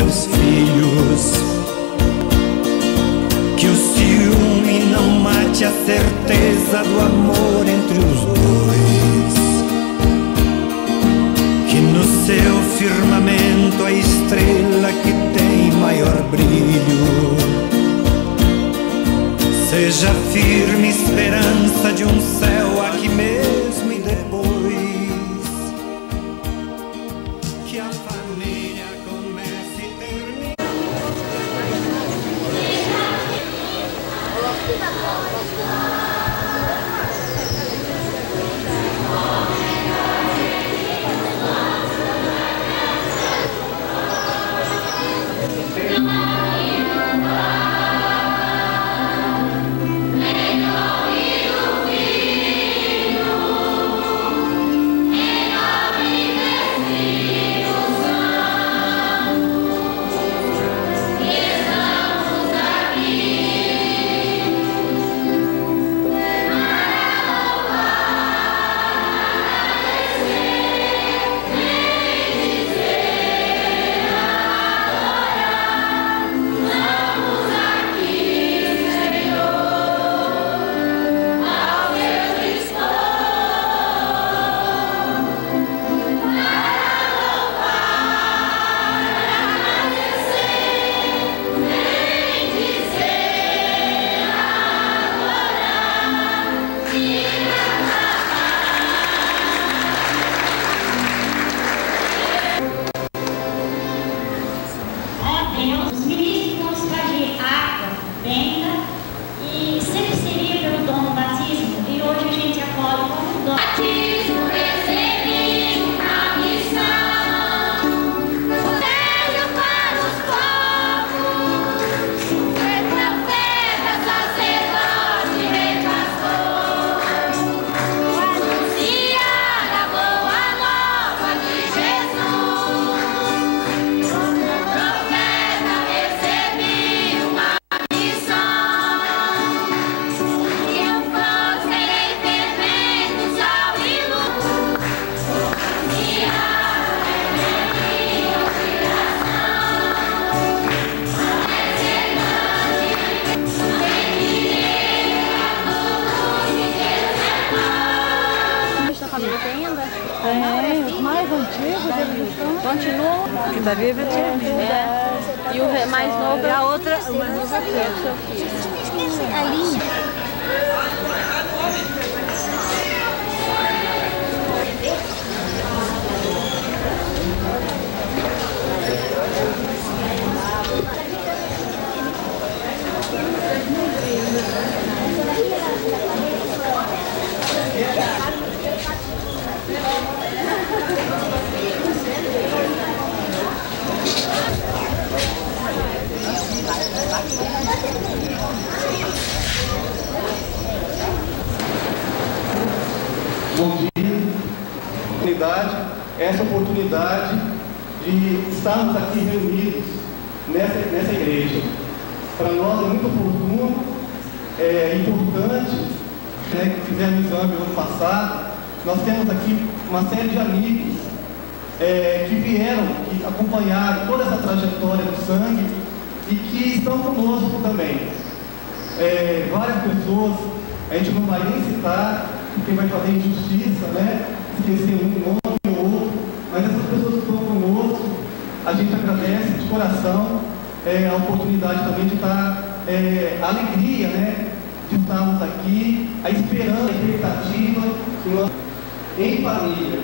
seus filhos. Que o ciúme não mate a certeza do amor entre os dois. Que no seu firmamento a estrela que tem maior brilho seja firme esperança de um céu aqui mesmo e depois que a família comece e termine. Os mais antigos, eles continuam. Que está vivo é. E o mais novo é a outra, o mais novo é o seu filho. a linha. Bom dia, essa oportunidade de estarmos aqui reunidos nessa igreja. Para nós é muito oportuno, é importante, né, que fizemos o exame no ano passado. Nós temos aqui uma série de amigos que vieram, que acompanharam toda essa trajetória do sangue e que estão conosco também. Várias pessoas, a gente não vai nem citar, porque vai fazer injustiça, né? Esquecer um nome ou outro, mas essas pessoas que estão conosco, a gente agradece de coração a oportunidade também de estar, a alegria, né? De estarmos aqui, a esperança, a expectativa em família.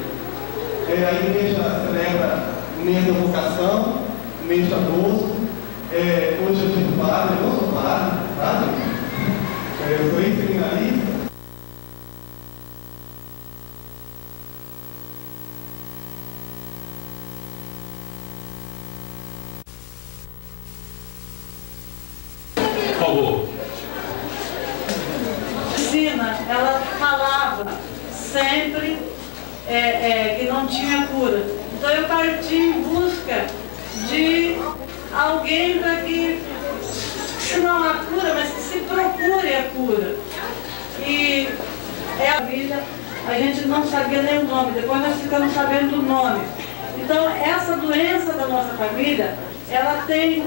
A igreja celebra o mês da vocação, o mês de agosto. Hoje eu sou padre, eu não sou padre, eu sou ex-seminarista. Ela falava sempre que não tinha cura. Então eu parti em busca de alguém para que, se não há cura, mas que se procure a cura. E a família, a gente não sabia nem o nome, depois nós ficamos sabendo o nome. Então essa doença da nossa família ela tem,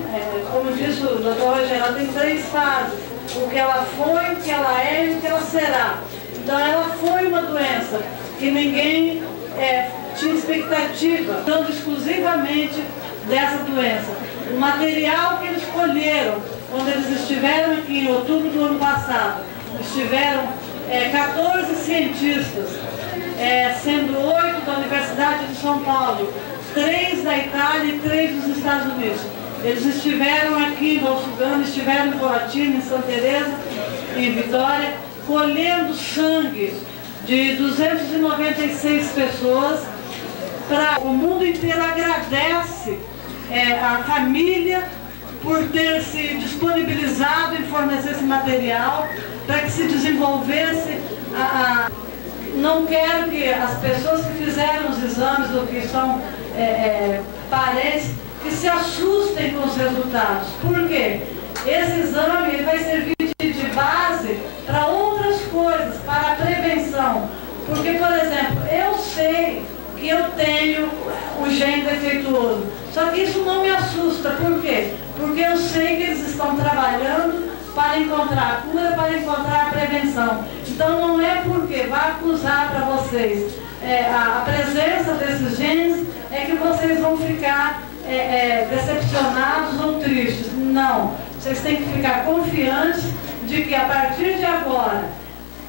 como disse o doutor Rogério, ela tem 3 fases. O que ela foi, o que ela é e o que ela será. Então ela foi uma doença que ninguém tinha expectativa, dando exclusivamente dessa doença. O material que eles colheram, quando eles estiveram aqui em outubro do ano passado, estiveram 14 cientistas, sendo 8 da Universidade de São Paulo, 3 da Itália e 3 dos Estados Unidos. Eles estiveram aqui em Valsugano, estiveram em Colatina, em Santa Teresa, em Vitória, colhendo sangue de 296 pessoas. O mundo inteiro agradece a família por ter se disponibilizado em fornecer esse material para que se desenvolvesse Não quero que as pessoas que fizeram os exames ou que são parentes, que se assustem com os resultados. Por quê? Esse exame ele vai servir de base para outras coisas, para a prevenção. Porque, por exemplo, eu sei que eu tenho o gene defeituoso. Só que isso não me assusta. Por quê? Porque eu sei que eles estão trabalhando para encontrar a cura, para encontrar a prevenção. Então não é porque vai acusar para vocês a presença desses genes é que vocês vão ficar decepcionados ou tristes. Não. Vocês têm que ficar confiantes de que a partir de agora,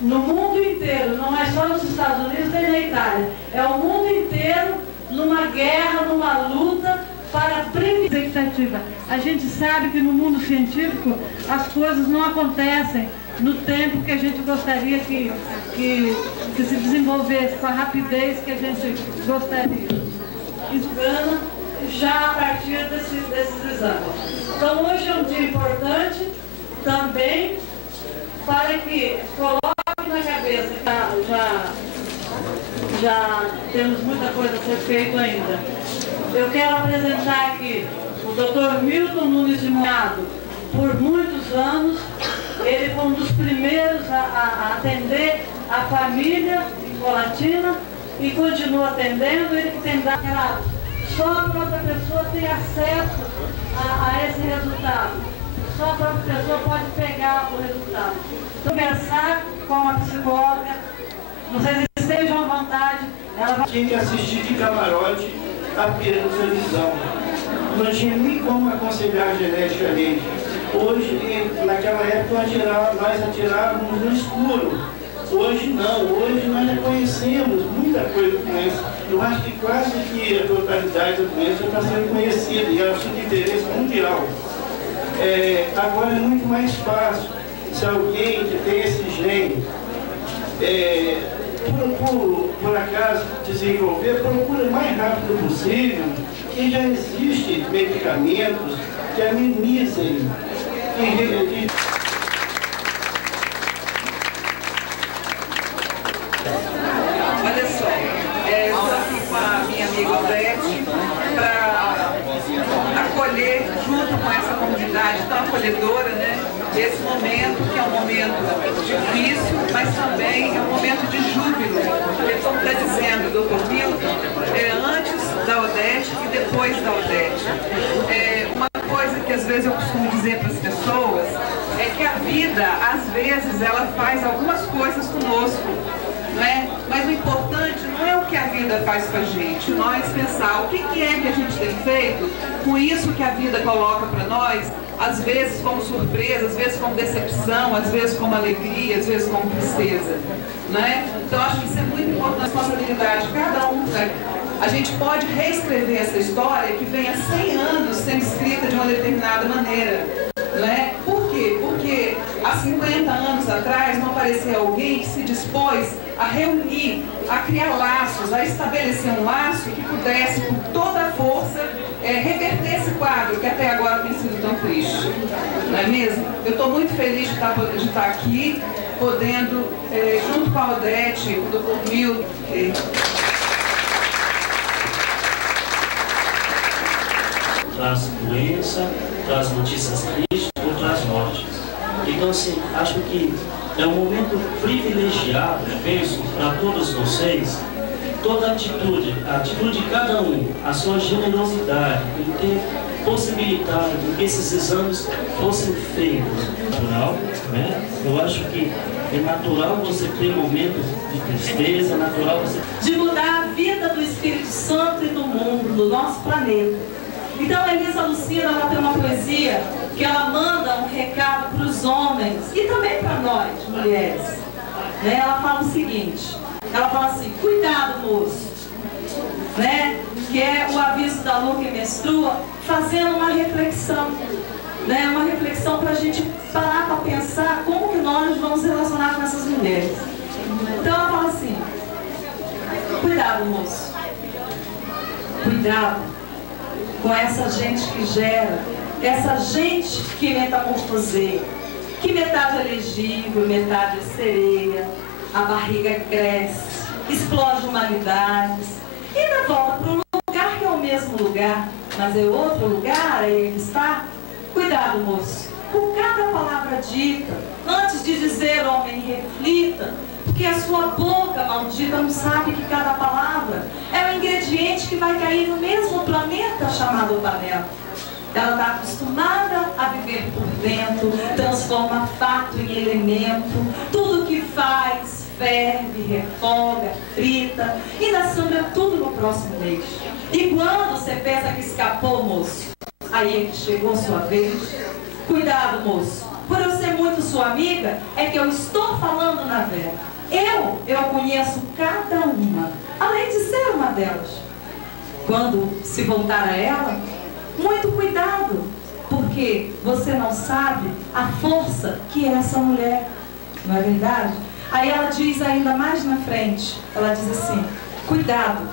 no mundo inteiro, não é só nos Estados Unidos nem na Itália, é o mundo inteiro numa guerra, numa luta para prevenir a expectativa. A gente sabe que no mundo científico as coisas não acontecem no tempo que a gente gostaria que se desenvolvesse, com a rapidez que a gente gostaria. Isso ganha já a partir desses exames. Então hoje é um dia importante também para que coloque na cabeça, já temos muita coisa a ser feita ainda. Eu quero apresentar aqui o Dr. Milton Nunes de Moado. Por muitos anos, ele foi um dos primeiros a atender a família em Colatina e continua atendendo. Ele que tem dado, só a própria pessoa tem acesso a esse resultado. Só a própria pessoa pode pegar o resultado. Então, conversar com a psicóloga, vocês estejam à vontade. Ela vai... Tinha que assistir de camarote apenas a visão. Não tinha nem como aconselhar geneticamente. Hoje, naquela época, nós atirávamos no escuro. Hoje não, hoje nós já conhecemos muita coisa da doença. Eu acho que quase que a totalidade da doença está sendo conhecida e é assunto de interesse mundial. Agora é muito mais fácil. Se alguém que tem esse gene, por acaso desenvolver, procura o mais rápido possível, que já existem medicamentos que amenizem. Olha só, estou aqui com a minha amiga Odete para acolher, junto com essa comunidade tão acolhedora, né? Esse momento, que é um momento difícil, mas também é um momento de júbilo. Porque, como está dizendo o Dr. Milton, antes da Odete e depois da Odete. Uma coisa que às vezes eu costumo dizer para as pessoas é que a vida, às vezes, ela faz algumas coisas conosco, não é? Mas o importante não é o que a vida faz com a gente, nós pensar o que é que a gente tem feito com isso que a vida coloca para nós, às vezes como surpresa, às vezes como decepção, às vezes como alegria, às vezes como tristeza, não é? Então acho que isso é muito importante, a responsabilidade, cada um, né? A gente pode reescrever essa história que vem há 100 anos sendo escrita de uma determinada maneira, não é? Por quê? Porque há 50 anos atrás não apareceu alguém que se dispôs a reunir, a criar laços, a estabelecer um laço que pudesse, com toda a força, reverter esse quadro que até agora tem sido tão triste. Não é mesmo? Eu estou muito feliz de estar aqui, podendo, junto com a Odete, o Dr. Milton, traz doença, traz notícias tristes ou traz morte. Então, assim, acho que é um momento privilegiado, penso, para todos vocês, toda a atitude de cada um, a sua generosidade, em ter possibilitado que esses exames fossem feitos. Natural, né? Eu acho que é natural você ter momentos de tristeza, é natural você... De mudar a vida do Espírito Santo e do mundo, do nosso planeta. Então a Elisa Lucina, ela tem uma poesia que ela manda um recado para os homens e também para nós, mulheres. Né? Ela fala o seguinte, ela fala assim, cuidado, moço, né? Que é o aviso da Lu que menstrua, fazendo uma reflexão, né? Uma reflexão para a gente parar para pensar como que nós vamos relacionar com essas mulheres. Então ela fala assim, cuidado, moço, cuidado com essa gente que gera, essa gente que metamorfoseia, que metade é legível, metade é sereia, a barriga cresce, explode humanidades, e ainda volta para um lugar que é o mesmo lugar, mas é outro lugar, aí ele está. Cuidado, moço, com cada palavra dita, antes de dizer, homem, reflita, porque a sua boca maldita não sabe que cada palavra é um ingrediente que vai cair no mesmo planeta chamado panela. Ela está acostumada a viver por dentro, transforma fato em elemento, tudo que faz, ferve, refoga, frita, e ainda sangra tudo no próximo mês. E quando você pensa que escapou, moço, aí é que chegou sua vez. Cuidado, moço, por eu ser muito sua amiga, é que eu estou falando na vera. Eu conheço cada uma, além de ser uma delas. Quando se voltar a ela, muito cuidado, porque você não sabe a força que é essa mulher, não é verdade? Aí ela diz ainda mais na frente, ela diz assim, cuidado,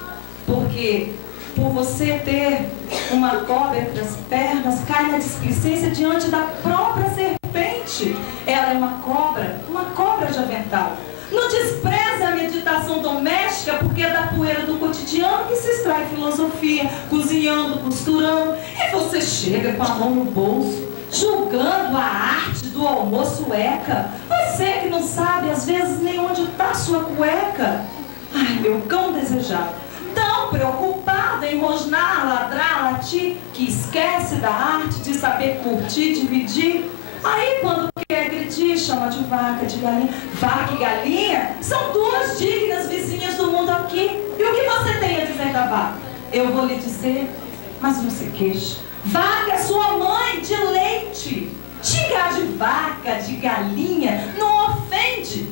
porque por você ter uma cobra entre as pernas, cai na displicência diante da própria serpente. Ela é uma cobra de avental. Não despreze a meditação doméstica, porque é da poeira do cotidiano que se extrai filosofia, cozinhando, costurando. E você chega com a mão no bolso, julgando a arte do almoço eca. Você que não sabe, às vezes, nem onde está sua cueca. Ai, meu cão desejado, tão preocupado em rosnar, ladrar, latir, que esquece da arte de saber curtir, dividir. Aí quando quer agredir, chama de vaca, de galinha. Vaca e galinha são duas dignas vizinhas do mundo aqui. E o que você tem a dizer da vaca? Eu vou lhe dizer, mas não se queixe. Vaca é sua mãe de leite. Xingar de vaca, de galinha, não ofende.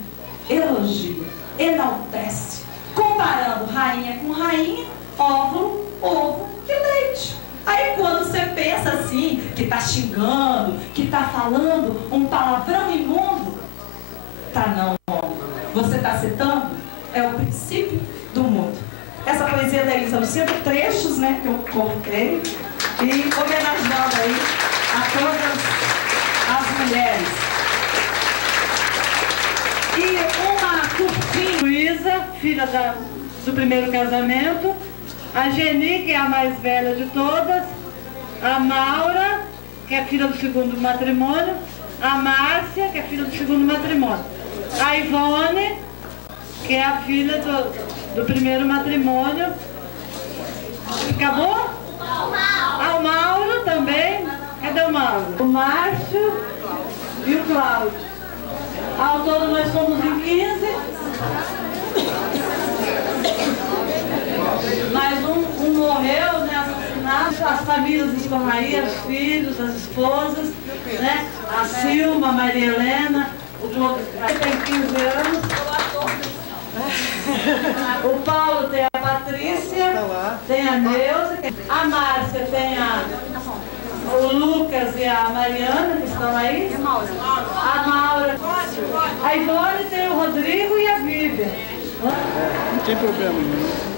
Elogia, enaltece. Comparando rainha com rainha, óvulo, ovo e leite. Aí quando você pensa assim, que está xingando, que está falando um palavrão imundo, tá não, homem. Você está citando, é o princípio do mundo. Essa poesia da Elisa Lucina, trechos, né, que eu cortei, e homenageando aí a todas as mulheres. E uma curtinha, Luísa, filha do primeiro casamento, a Geni, que é a mais velha de todas, a Maura, que é filha do segundo matrimônio, a Márcia, que é filha do segundo matrimônio, a Ivone, que é a filha do primeiro matrimônio. Acabou? O Mauro também. Cadê o Mauro? O Márcio e o Cláudio. Ao todo nós somos em 15. Mas um morreu, né, assassinado. As famílias estão aí, os filhos, as esposas, né? A Silma, a Maria Helena, o João tem 15 anos. O Paulo tem a Patrícia, tem a Neuza, a Márcia tem o Lucas e a Mariana, que estão aí. A Maura. A Ivone tem o Rodrigo e a Vivian. Não tem problema nenhum.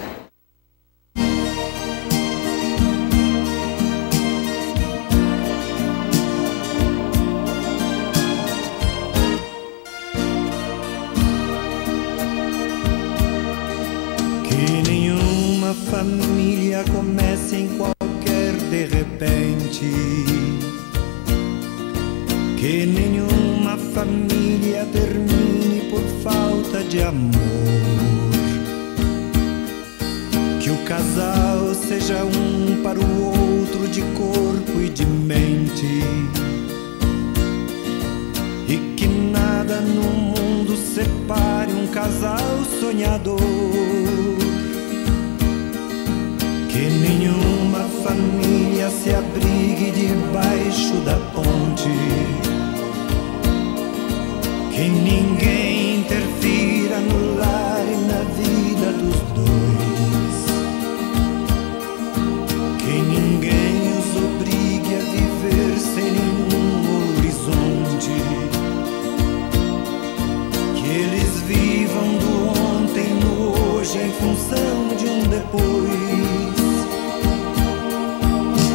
Família começa em qualquer de repente, que nenhuma família termine por falta de amor. casal seja um para o outro de corpo e de mente, e que nada no mundo separe um casal sonhador, que nenhuma família se abrigue debaixo da ponte, que ninguém interfira no lar e na vida dos dois, que ninguém os obrigue a viver sem nenhum horizonte, que eles vivam do ontem no hoje em função de um depois,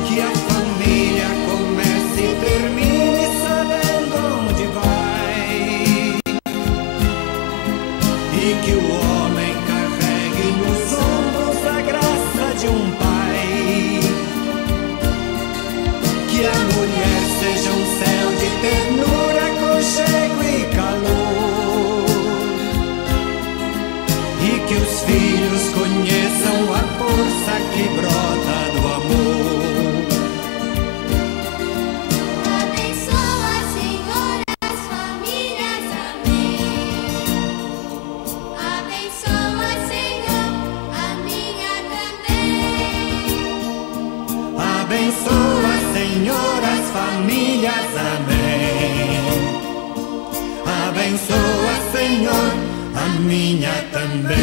que a família comece e termine sabendo onde vai, e que o homem carregue nos ombros a graça de um pai, que a mulher seja um céu de ternura, aconchego e calor, e que os filhos conheçam a força que brota do amor. Abençoa, Senhor, as famílias, amém. Abençoa, Senhor, a minha também. Abençoa, Senhor, as famílias, amém. Abençoa, Senhor, a minha também.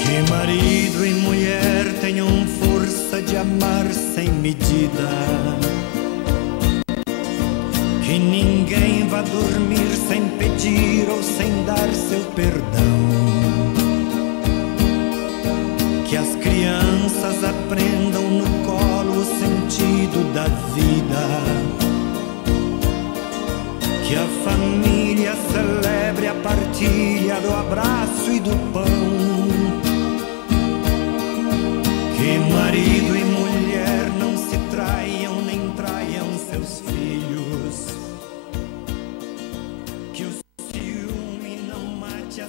Que marido e mulher tenham força de amar sem medida, que ninguém vá dormir sem pedir ou sem dar seu perdão, que as crianças aprendam no colo o sentido da vida, que a família celebre a partilha do abraço e do pão, que marido e mulher não se traiam nem traiam seus filhos, que o ciúme não mate a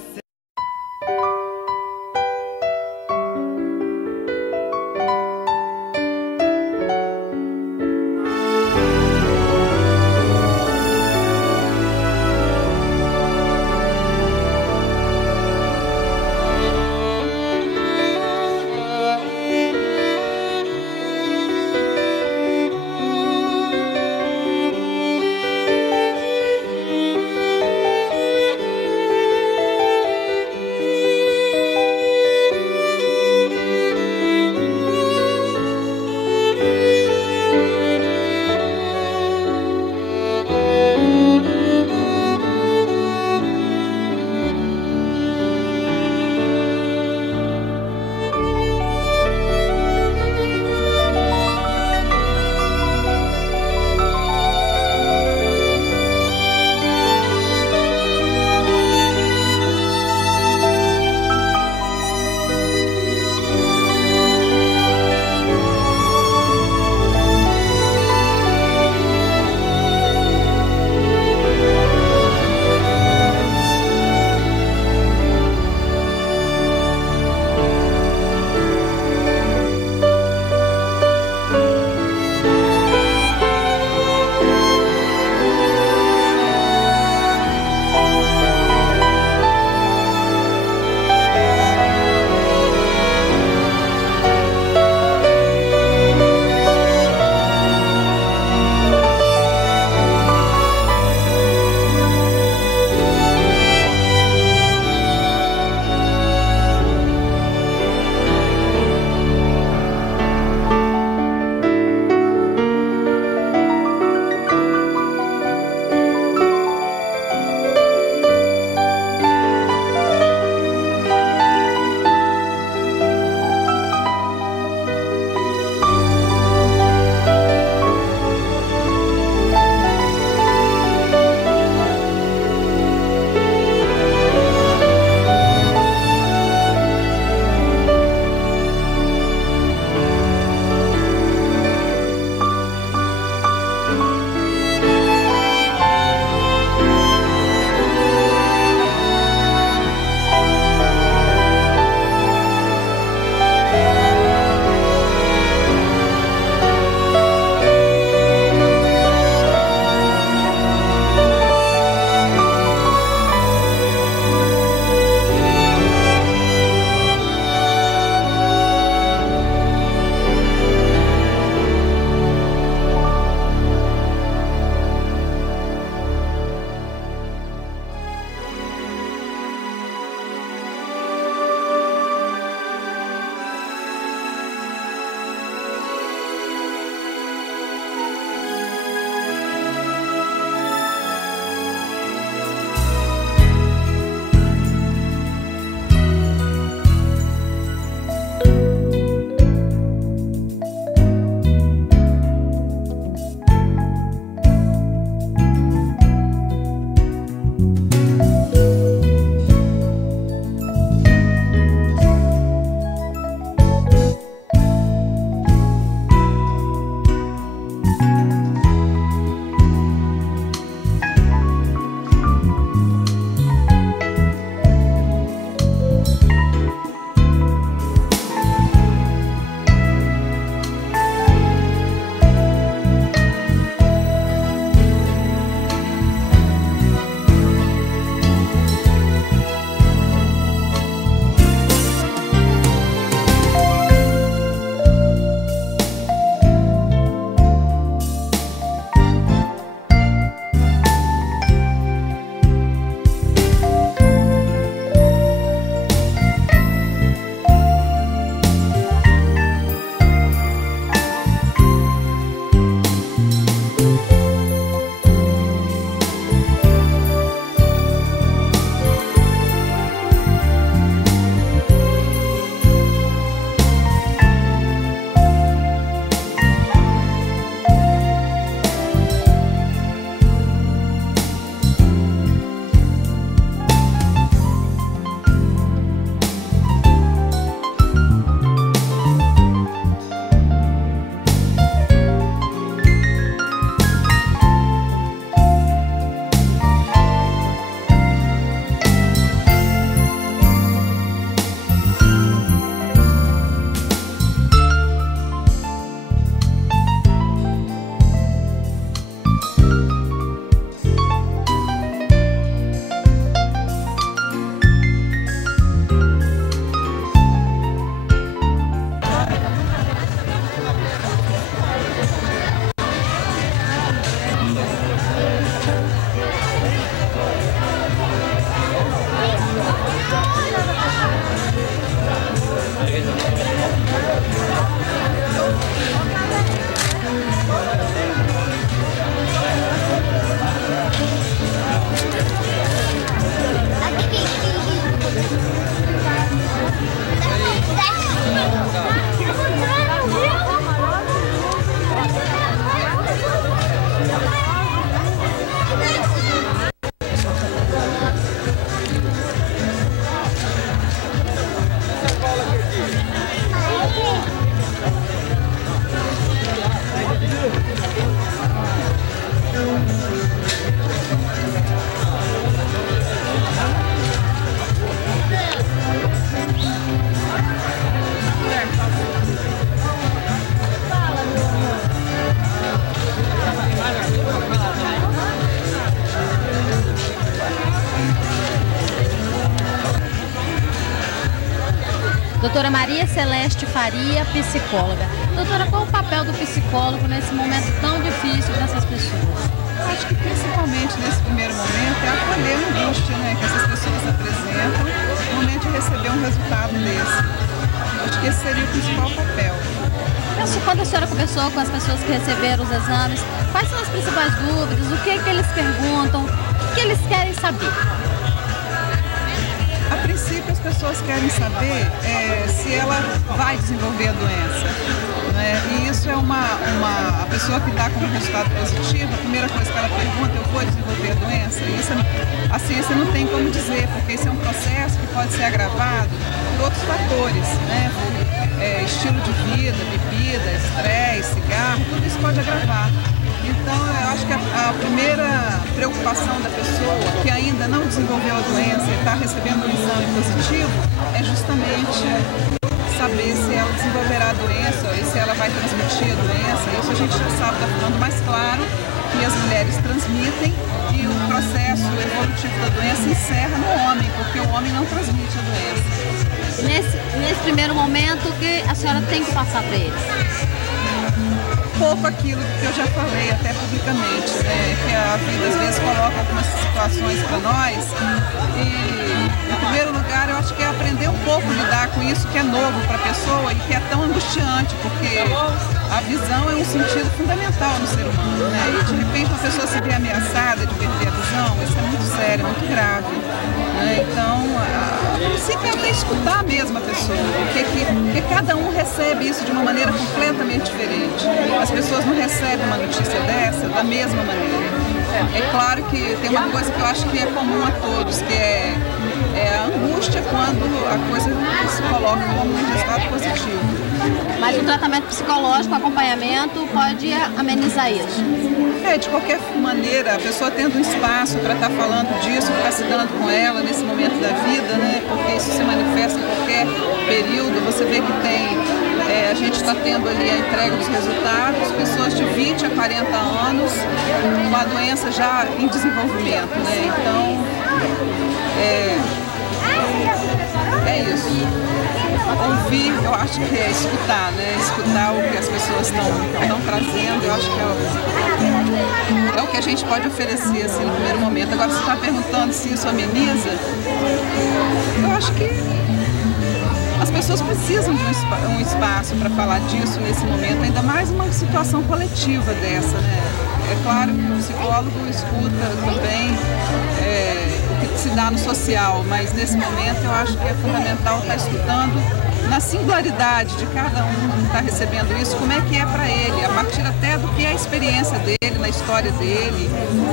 Doutora Maria Celeste Faria, psicóloga. Doutora, qual o papel do psicólogo nesse momento tão difícil dessas pessoas? Acho que principalmente nesse primeiro momento é acolher a angústia, né, que essas pessoas apresentam no momento de receber um resultado desse. Acho que esse seria o principal papel. Quando a senhora conversou com as pessoas que receberam os exames, quais são as principais dúvidas? O que é que eles perguntam? O que eles querem saber? A princípio, as pessoas querem saber se ela vai desenvolver a doença, né? E isso é a pessoa que está com um resultado positivo, a primeira coisa que ela pergunta, eu vou desenvolver a doença? E isso a ciência não tem como dizer, porque esse é um processo que pode ser agravado por outros fatores, né? Estilo de vida, bebida, estresse, cigarro, tudo isso pode agravar. Então, eu acho que a primeira preocupação da pessoa que ainda não desenvolveu a doença e está recebendo um exame positivo é justamente saber se ela desenvolverá a doença e se ela vai transmitir a doença. Isso a gente já sabe, está ficando mais claro que as mulheres transmitem e o processo evolutivo da doença encerra no homem, porque o homem não transmite a doença. Nesse primeiro momento, o que a senhora tem que passar para eles? Pouco aquilo que eu já falei até publicamente, né? Que a vida às vezes coloca algumas situações para nós e, em primeiro lugar, eu acho que é aprender um pouco a lidar com isso que é novo para a pessoa e que é tão angustiante, porque a visão é um sentido fundamental no ser humano, né? E de repente uma pessoa se vê ameaçada de perder a visão, isso é muito sério, muito grave, né? Então, a princípio é até escutar mesmo a pessoa, porque cada um recebe isso de uma maneira completamente diferente. As pessoas não recebem uma notícia dessa da mesma maneira. É claro que tem uma coisa que eu acho que é comum a todos, que é a angústia quando a coisa se coloca como um resultado positivo. Mas o tratamento psicológico, o acompanhamento, pode amenizar isso? De qualquer maneira, a pessoa tendo um espaço para estar falando disso, para estar se dando com ela nesse momento da vida, né? Porque isso se manifesta em qualquer período, você vê que a gente está tendo ali a entrega dos resultados, pessoas de 20 a 40 anos com a doença já em desenvolvimento, né? Então, é isso. Ouvir, eu acho que é escutar, né? Escutar o que as pessoas estão trazendo, eu acho que é o que a gente pode oferecer assim, no primeiro momento. Agora, você está perguntando se isso ameniza, eu acho que as pessoas precisam de um espaço para falar disso nesse momento, ainda mais uma situação coletiva dessa, né? É claro que o psicólogo escuta também o que se dá no social, mas nesse momento eu acho que é fundamental estar escutando na singularidade de cada um que está recebendo isso, como é que é para ele, a partir até do que é a experiência dele, na história dele,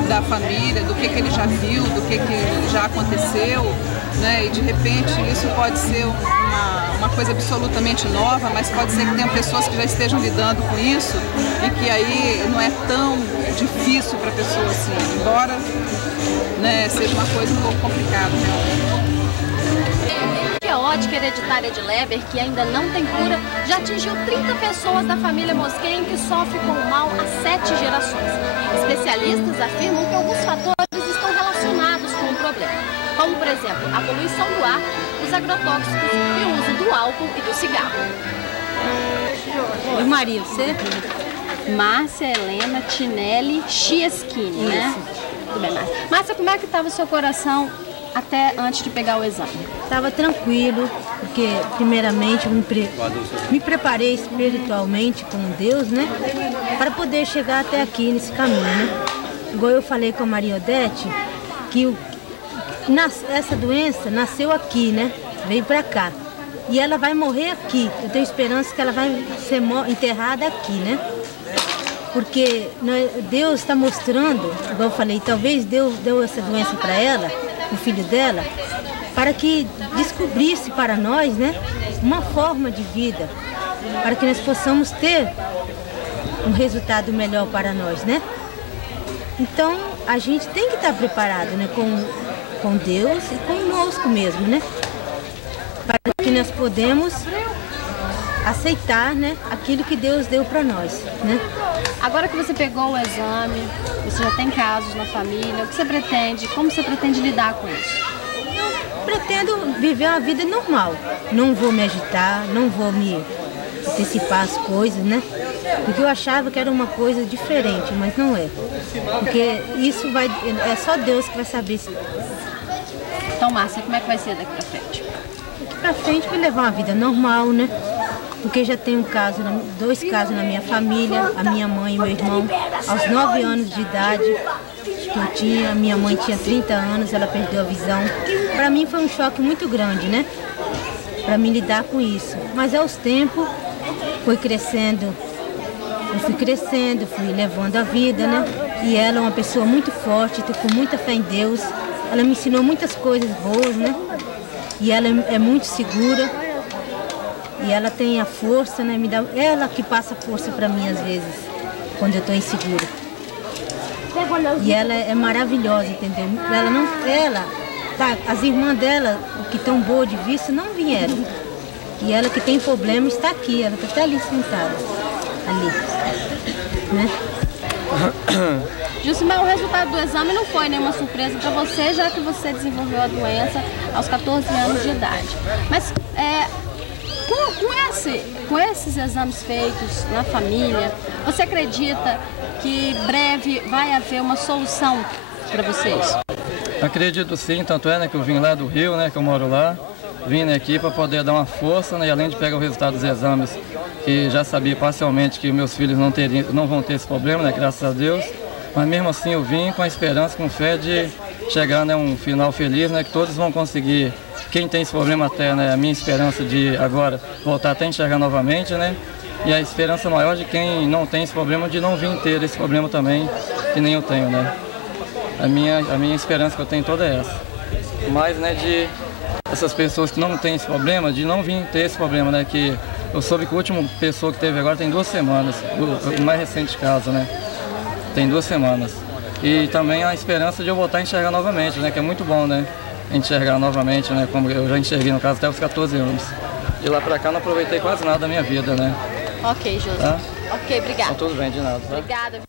da família, do que ele já viu, do que já aconteceu, né? E de repente isso pode ser uma coisa absolutamente nova, mas pode ser que tenham pessoas que já estejam lidando com isso e que aí não é tão difícil para a pessoa assim, embora, né, seja uma coisa um pouco complicada, né? A ótica hereditária de Leber, que ainda não tem cura, já atingiu 30 pessoas da família Mosquen que sofre com o mal há 7 gerações. Especialistas afirmam que alguns fatores estão relacionados com o problema, como, por exemplo, a poluição do ar, os agrotóxicos e o uso do álcool e do cigarro. Oi, Maria, você? Márcia Helena Tinelli Chieschini, né? Tudo bem, Márcia. Márcia, como é que estava o seu coração até antes de pegar o exame? Estava tranquilo, porque primeiramente eu me preparei espiritualmente com Deus, né? Para poder chegar até aqui nesse caminho, né? Igual eu falei com a Maria Odete, que essa doença nasceu aqui, né? Veio para cá. E ela vai morrer aqui. Eu tenho esperança que ela vai ser enterrada aqui, né? Porque Deus está mostrando, igual eu falei, talvez Deus deu essa doença para ela, o filho dela, para que descobrisse para nós, né, uma forma de vida, para que nós possamos ter um resultado melhor para nós, né? Então, a gente tem que estar preparado, né, com Deus e conosco mesmo, né? Para que nós podemos aceitar, né, aquilo que Deus deu para nós, né? Agora que você pegou o exame, você já tem casos na família, o que você pretende, como você pretende lidar com isso? Eu pretendo viver uma vida normal. Não vou me agitar, não vou me antecipar as coisas, né? Porque eu achava que era uma coisa diferente, mas não é. Porque isso é só Deus que vai saber. Então, Márcia, como é que vai ser daqui pra frente? Daqui pra frente vai levar uma vida normal, né? Porque já tem dois casos na minha família, a minha mãe e meu irmão, aos 9 anos de idade que eu tinha, minha mãe tinha 30 anos, ela perdeu a visão. Para mim foi um choque muito grande, né? Para mim lidar com isso. Mas aos tempos, foi crescendo, eu fui crescendo, fui levando a vida, né? E ela é uma pessoa muito forte, tô com muita fé em Deus. Ela me ensinou muitas coisas boas, né? E ela é muito segura. E ela tem a força, né? Ela que passa força para mim às vezes, quando eu estou insegura. E ela é maravilhosa, entendeu? As irmãs dela, que estão boas de vista, não vieram. E ela que tem problema está aqui, ela está até ali sentada. Ali. Né? Gilcimar, o resultado do exame não foi nenhuma surpresa para você, já que você desenvolveu a doença aos 14 anos de idade. Mas com esses exames feitos na família, você acredita que breve vai haver uma solução para vocês? Acredito sim, tanto é, né, que eu vim lá do Rio, né, que eu moro lá, vim aqui para poder dar uma força, né, e além de pegar o resultado dos exames, que já sabia parcialmente que meus filhos não vão ter esse problema, né, graças a Deus, mas mesmo assim eu vim com a esperança, com fé de chegar, né, um final feliz, né, que todos vão conseguir. Quem tem esse problema até, né, a minha esperança de agora voltar até a enxergar novamente, né, e a esperança maior de quem não tem esse problema de não vir ter esse problema também, que nem eu tenho, né. A minha esperança que eu tenho toda é essa. Mas, né, de essas pessoas que não têm esse problema, de não vir ter esse problema, né, que eu soube que a última pessoa que teve agora tem 2 semanas, o mais recente caso, né, tem 2 semanas. E também a esperança de eu voltar a enxergar novamente, né, que é muito bom, né, enxergar novamente, né, como eu já enxerguei no caso até os 14 anos. De lá pra cá não aproveitei quase nada da minha vida, né. Ok, José. Tá? Ok, obrigada. Então, tudo bem, de nada. Tá? Obrigada.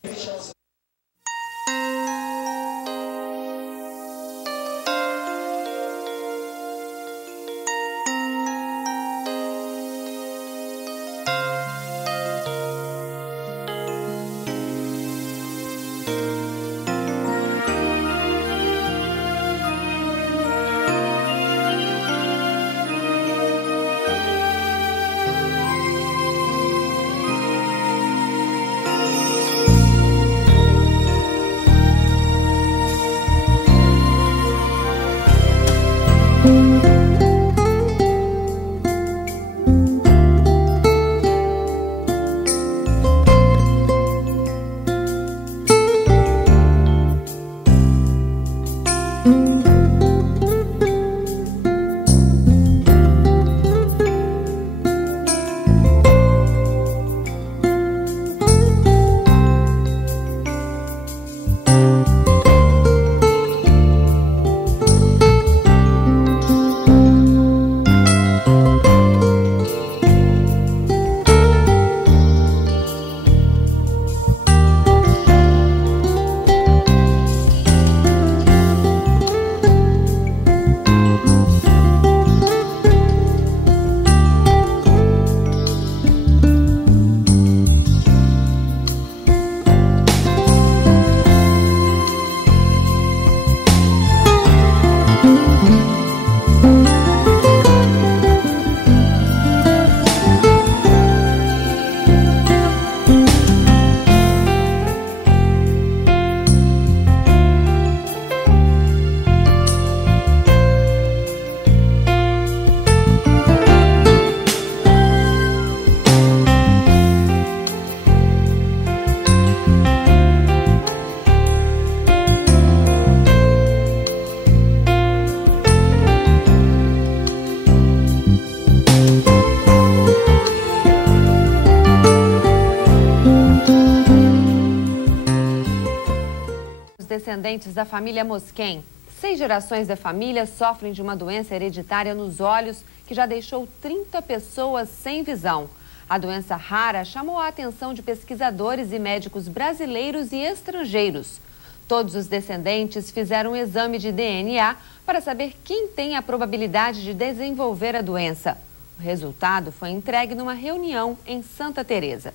Descendentes da família Mosquen. 6 gerações da família sofrem de uma doença hereditária nos olhos que já deixou 30 pessoas sem visão. A doença rara chamou a atenção de pesquisadores e médicos brasileiros e estrangeiros. Todos os descendentes fizeram um exame de DNA para saber quem tem a probabilidade de desenvolver a doença. O resultado foi entregue numa reunião em Santa Teresa.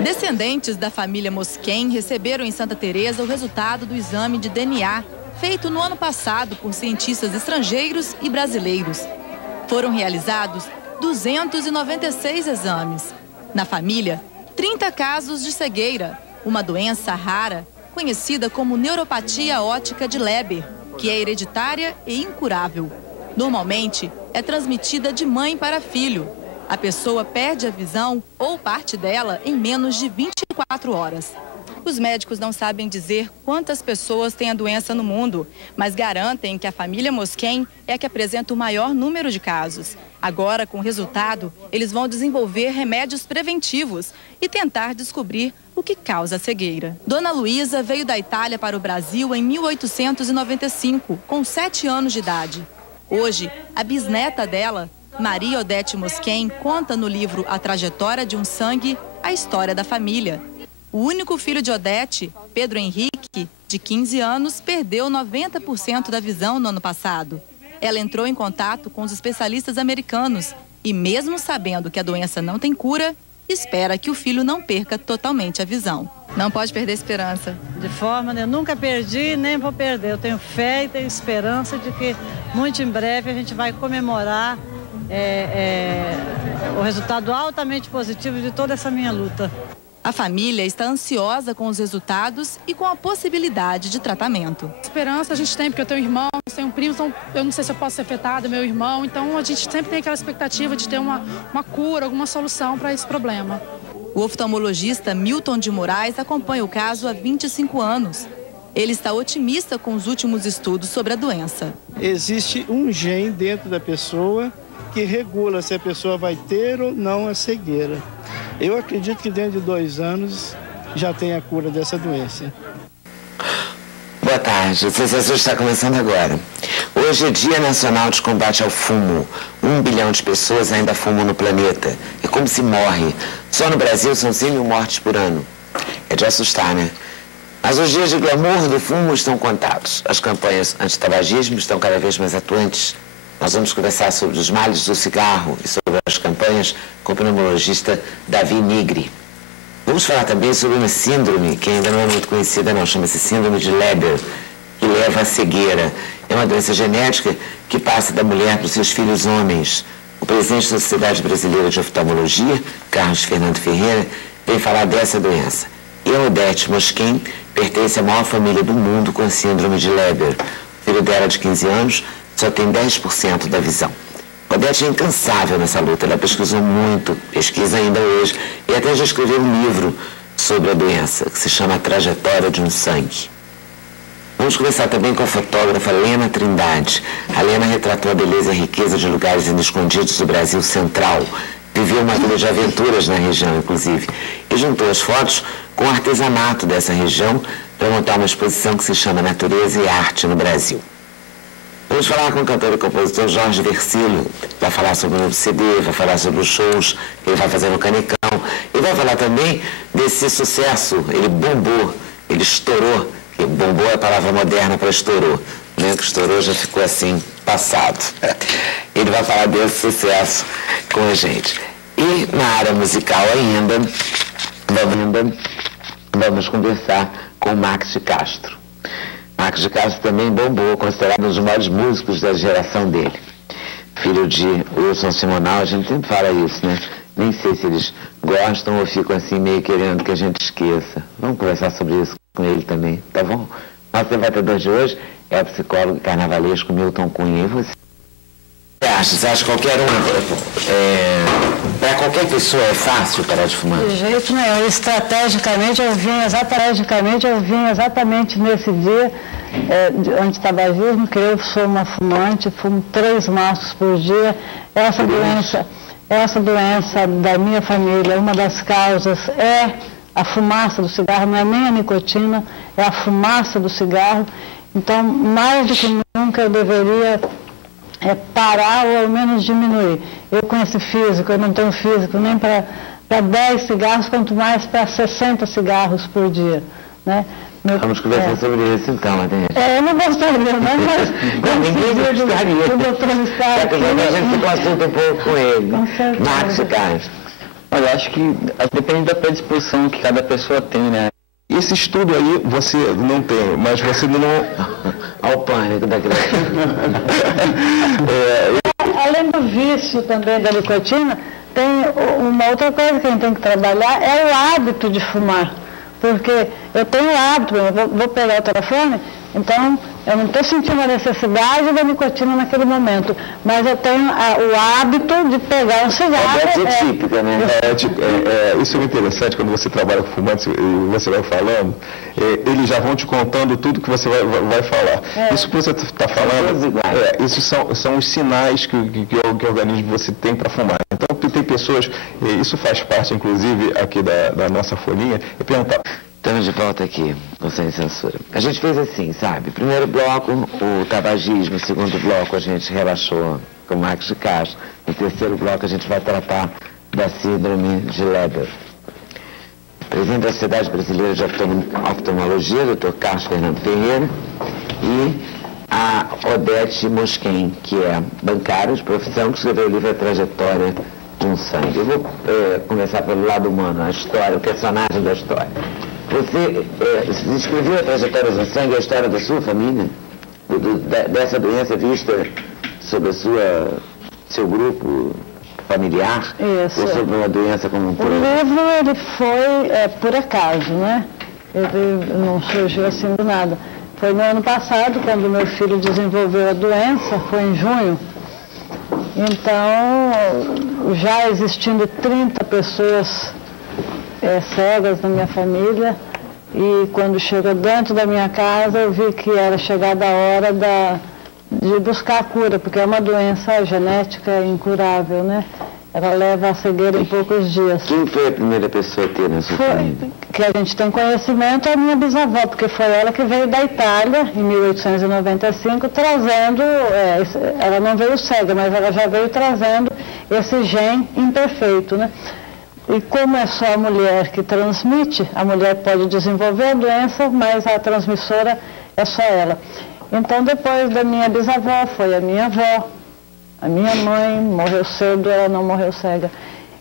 Descendentes da família Mosquen receberam em Santa Teresa o resultado do exame de DNA, feito no ano passado por cientistas estrangeiros e brasileiros. Foram realizados 296 exames. Na família, 30 casos de cegueira, uma doença rara, conhecida como neuropatia óptica de Leber, que é hereditária e incurável. Normalmente, é transmitida de mãe para filho. A pessoa perde a visão ou parte dela em menos de 24 horas. Os médicos não sabem dizer quantas pessoas têm a doença no mundo, mas garantem que a família Mosquen é a que apresenta o maior número de casos. Agora, com o resultado, eles vão desenvolver remédios preventivos e tentar descobrir o que causa a cegueira. Dona Luísa veio da Itália para o Brasil em 1895, com 7 anos de idade. Hoje, a bisneta dela, Maria Odete Mosquen, conta no livro A Trajetória de um Sangue a história da família. O único filho de Odete, Pedro Henrique, de 15 anos, perdeu 90% da visão no ano passado. Ela entrou em contato com os especialistas americanos e, mesmo sabendo que a doença não tem cura, espera que o filho não perca totalmente a visão. Não pode perder a esperança. De forma, eu nunca perdi, nem vou perder. Eu tenho fé e tenho esperança de que muito em breve a gente vai comemorar o resultado altamente positivo de toda essa minha luta. A família está ansiosa com os resultados e com a possibilidade de tratamento. Esperança a gente tem, porque eu tenho irmão, tenho um primo, então eu não sei se eu posso ser afetada, meu irmão. Então a gente sempre tem aquela expectativa de ter uma cura, alguma solução para esse problema. O oftalmologista Milton de Moraes acompanha o caso há 25 anos. Ele está otimista com os últimos estudos sobre a doença. Existe um gene dentro da pessoa que regula se a pessoa vai ter ou não a cegueira. Eu acredito que dentro de 2 anos já tem a cura dessa doença. Boa tarde, o CCSU está começando agora. Hoje é Dia Nacional de Combate ao Fumo. 1 bilhão de pessoas ainda fumam no planeta. É como se morre. Só no Brasil são 100 mil mortes por ano. É de assustar, né? Mas os dias de glamour do fumo estão contados. As campanhas antitabagismo estão cada vez mais atuantes. Nós vamos conversar sobre os males do cigarro e sobre as campanhas com o pneumologista Davi Nigri. Vamos falar também sobre uma síndrome que ainda não é muito conhecida, não. Chama-se síndrome de Leber, que leva à cegueira. É uma doença genética que passa da mulher para os seus filhos homens. O presidente da Sociedade Brasileira de Oftalmologia, Carlos Fernando Ferreira, vem falar dessa doença. E a Odete Mosquen pertence à maior família do mundo com a síndrome de Leber. O filho dela, de 15 anos, só tem 10% da visão. Odete é incansável nessa luta, ela pesquisou muito, pesquisa ainda hoje, e até já escreveu um livro sobre a doença, que se chama A Trajetória de um Sangue. Vamos conversar também com a fotógrafa Lena Trindade. A Lena retratou a beleza e a riqueza de lugares inescondidos do Brasil Central. Viveu uma vida de aventuras na região, inclusive, e juntou as fotos com o artesanato dessa região para montar uma exposição que se chama Natureza e Arte no Brasil. Vamos falar com o cantor e compositor Jorge Versilo. Vai falar sobre o novo CD, vai falar sobre os shows que ele vai fazer no Canecão. E vai falar também desse sucesso. Ele bombou, ele estourou. E bombou é a palavra moderna para estourou. Né? Que estourou já ficou assim, passado. Ele vai falar desse sucesso com a gente. E na área musical ainda, vamos conversar com o Max de Castro. Max de Castro também bombou, considerado um dos maiores músicos da geração dele. Filho de Wilson Simonal, a gente sempre fala isso, né? Nem sei se eles gostam ou ficam assim meio querendo que a gente esqueça. Vamos conversar sobre isso com ele também, tá bom? Nosso debatedor de hoje é o psicólogo carnavalesco Milton Cunha. E você? Você acha que qualquer para qualquer pessoa é fácil parar de fumar? De jeito nenhum. Estrategicamente eu vim exatamente nesse dia de antitabagismo, que eu sou uma fumante, fumo 3 maços por dia. Essa doença da minha família, uma das causas é a fumaça do cigarro, não é nem a nicotina, é a fumaça do cigarro. Então, mais do que nunca eu deveria parar ou ao menos diminuir. Eu com esse físico, eu não tenho físico nem para 10 cigarros, quanto mais para 60 cigarros por dia. né? Vamos conversar sobre isso então, Adélia. Eu não gostaria, né? Mas ninguém gostaria. O doutor está aqui. A gente ficou assunto um pouco com ele. Marcos e Carlos. Olha, acho que depende da predisposição que cada pessoa tem, né? Esse estudo aí você não tem, mas você não... Ao pânico da criança. Além do vício também da nicotina, tem uma outra coisa que a gente tem que trabalhar, é o hábito de fumar. Porque eu tenho o hábito, eu vou pegar o telefone, então eu não estou sentindo a necessidade da nicotina naquele momento, mas eu tenho o hábito de pegar um cigarro. É típica, né? Isso é interessante quando você trabalha com fumantes e você vai falando, eles já vão te contando tudo que você vai falar. Isso que você está falando, isso são os sinais que o organismo você tem para fumar. Então tem pessoas, isso faz parte inclusive aqui da nossa folhinha, e perguntar... Estamos de volta aqui, no Sem Censura. A gente fez assim, sabe? Primeiro bloco, o tabagismo. Segundo bloco, a gente relaxou com o Marcos de Castro. No terceiro bloco, a gente vai tratar da síndrome de Leber. Presidente da Sociedade Brasileira de Oftalmologia, Dr. Carlos Fernando Ferreira, e a Odete Mosquen, que é bancária de profissão, que escreveu o livro A Trajetória de um Sangue. Eu vou começar pelo lado humano, a história, o personagem da história. Você escreveu A Trajetória de um Sangue, a história da sua família? Dessa doença vista sobre seu grupo familiar? Isso. Ou sobre uma doença como um todo? O livro, ele foi por acaso, né? Ele não surgiu assim do nada. Foi no ano passado, quando meu filho desenvolveu a doença, foi em junho. Então, já existindo 30 pessoas cegas na minha família, e quando chegou dentro da minha casa, eu vi que era chegada a hora de buscar a cura, porque é uma doença genética incurável, né? Ela leva a cegueira em poucos dias. Quem foi a primeira pessoa a ter na sua família? Que a gente tem conhecimento é a minha bisavó, porque foi ela que veio da Itália, em 1895, trazendo, ela não veio cega, mas ela já veio trazendo esse gene imperfeito, né? E como é só a mulher que transmite, a mulher pode desenvolver a doença, mas a transmissora é só ela. Então, depois da minha bisavó, foi a minha avó. A minha mãe morreu cedo, ela não morreu cega.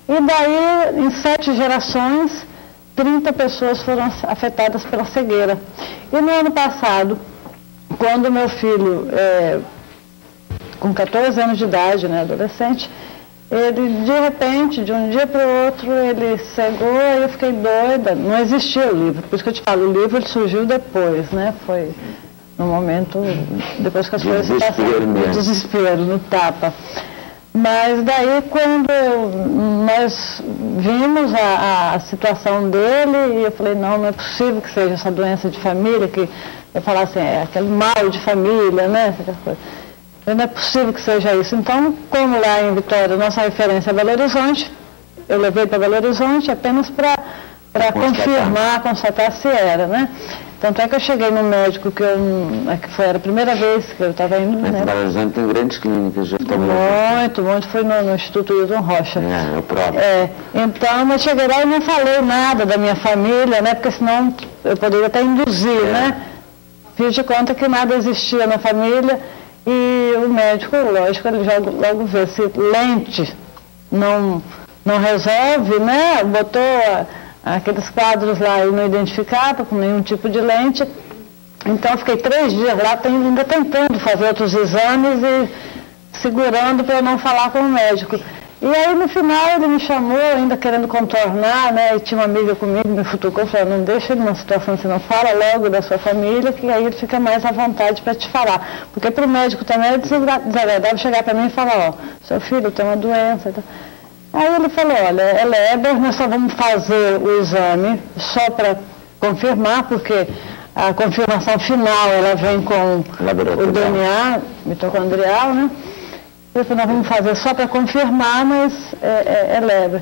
E daí, em 7 gerações, 30 pessoas foram afetadas pela cegueira. E no ano passado, quando meu filho, com 14 anos de idade, né, adolescente, ele, de repente, de um dia para o outro, ele cegou, e eu fiquei doida. Não existia o livro, por isso que eu te falo, o livro ele surgiu depois, né? Foi no momento, depois que as coisas passaram, no desespero, no tapa. Mas daí, quando nós vimos a situação dele, e eu falei, não é possível que seja essa doença de família, que eu falasse assim, aquele mal de família, né? Não é possível que seja isso. Então, como lá em Vitória, nossa referência é Belo Horizonte, eu levei para Belo Horizonte apenas para constatar se era, né? Tanto é que eu cheguei no médico que era a primeira vez que eu estava indo. Mas né? Belo Horizonte tem grandes clínicas de Muito, foi no Instituto Hilton Rocha. É o próprio. Então, eu cheguei lá e não falei nada da minha família, né? Porque senão eu poderia até induzir, né? Fiz de conta que nada existia na família. E o médico, lógico, ele logo vê se lente não resolve, né? Botou aqueles quadros lá e não identificava com nenhum tipo de lente. Então, fiquei 3 dias lá ainda tentando fazer outros exames e segurando para eu não falar com o médico. E aí, no final, ele me chamou, ainda querendo contornar, né? E tinha uma amiga comigo, me futucou, falou, não deixa ele numa situação assim, não fala logo da sua família, que aí ele fica mais à vontade para te falar. Porque para o médico também é desagradável chegar para mim e falar, ó, seu filho tem uma doença. Aí ele falou, olha, é Leber, nós só vamos fazer o exame só para confirmar, porque a confirmação final, ela vem com o DNA mitocondrial, né? Eu falei, nós vamos fazer só para confirmar, mas é Leber. Eu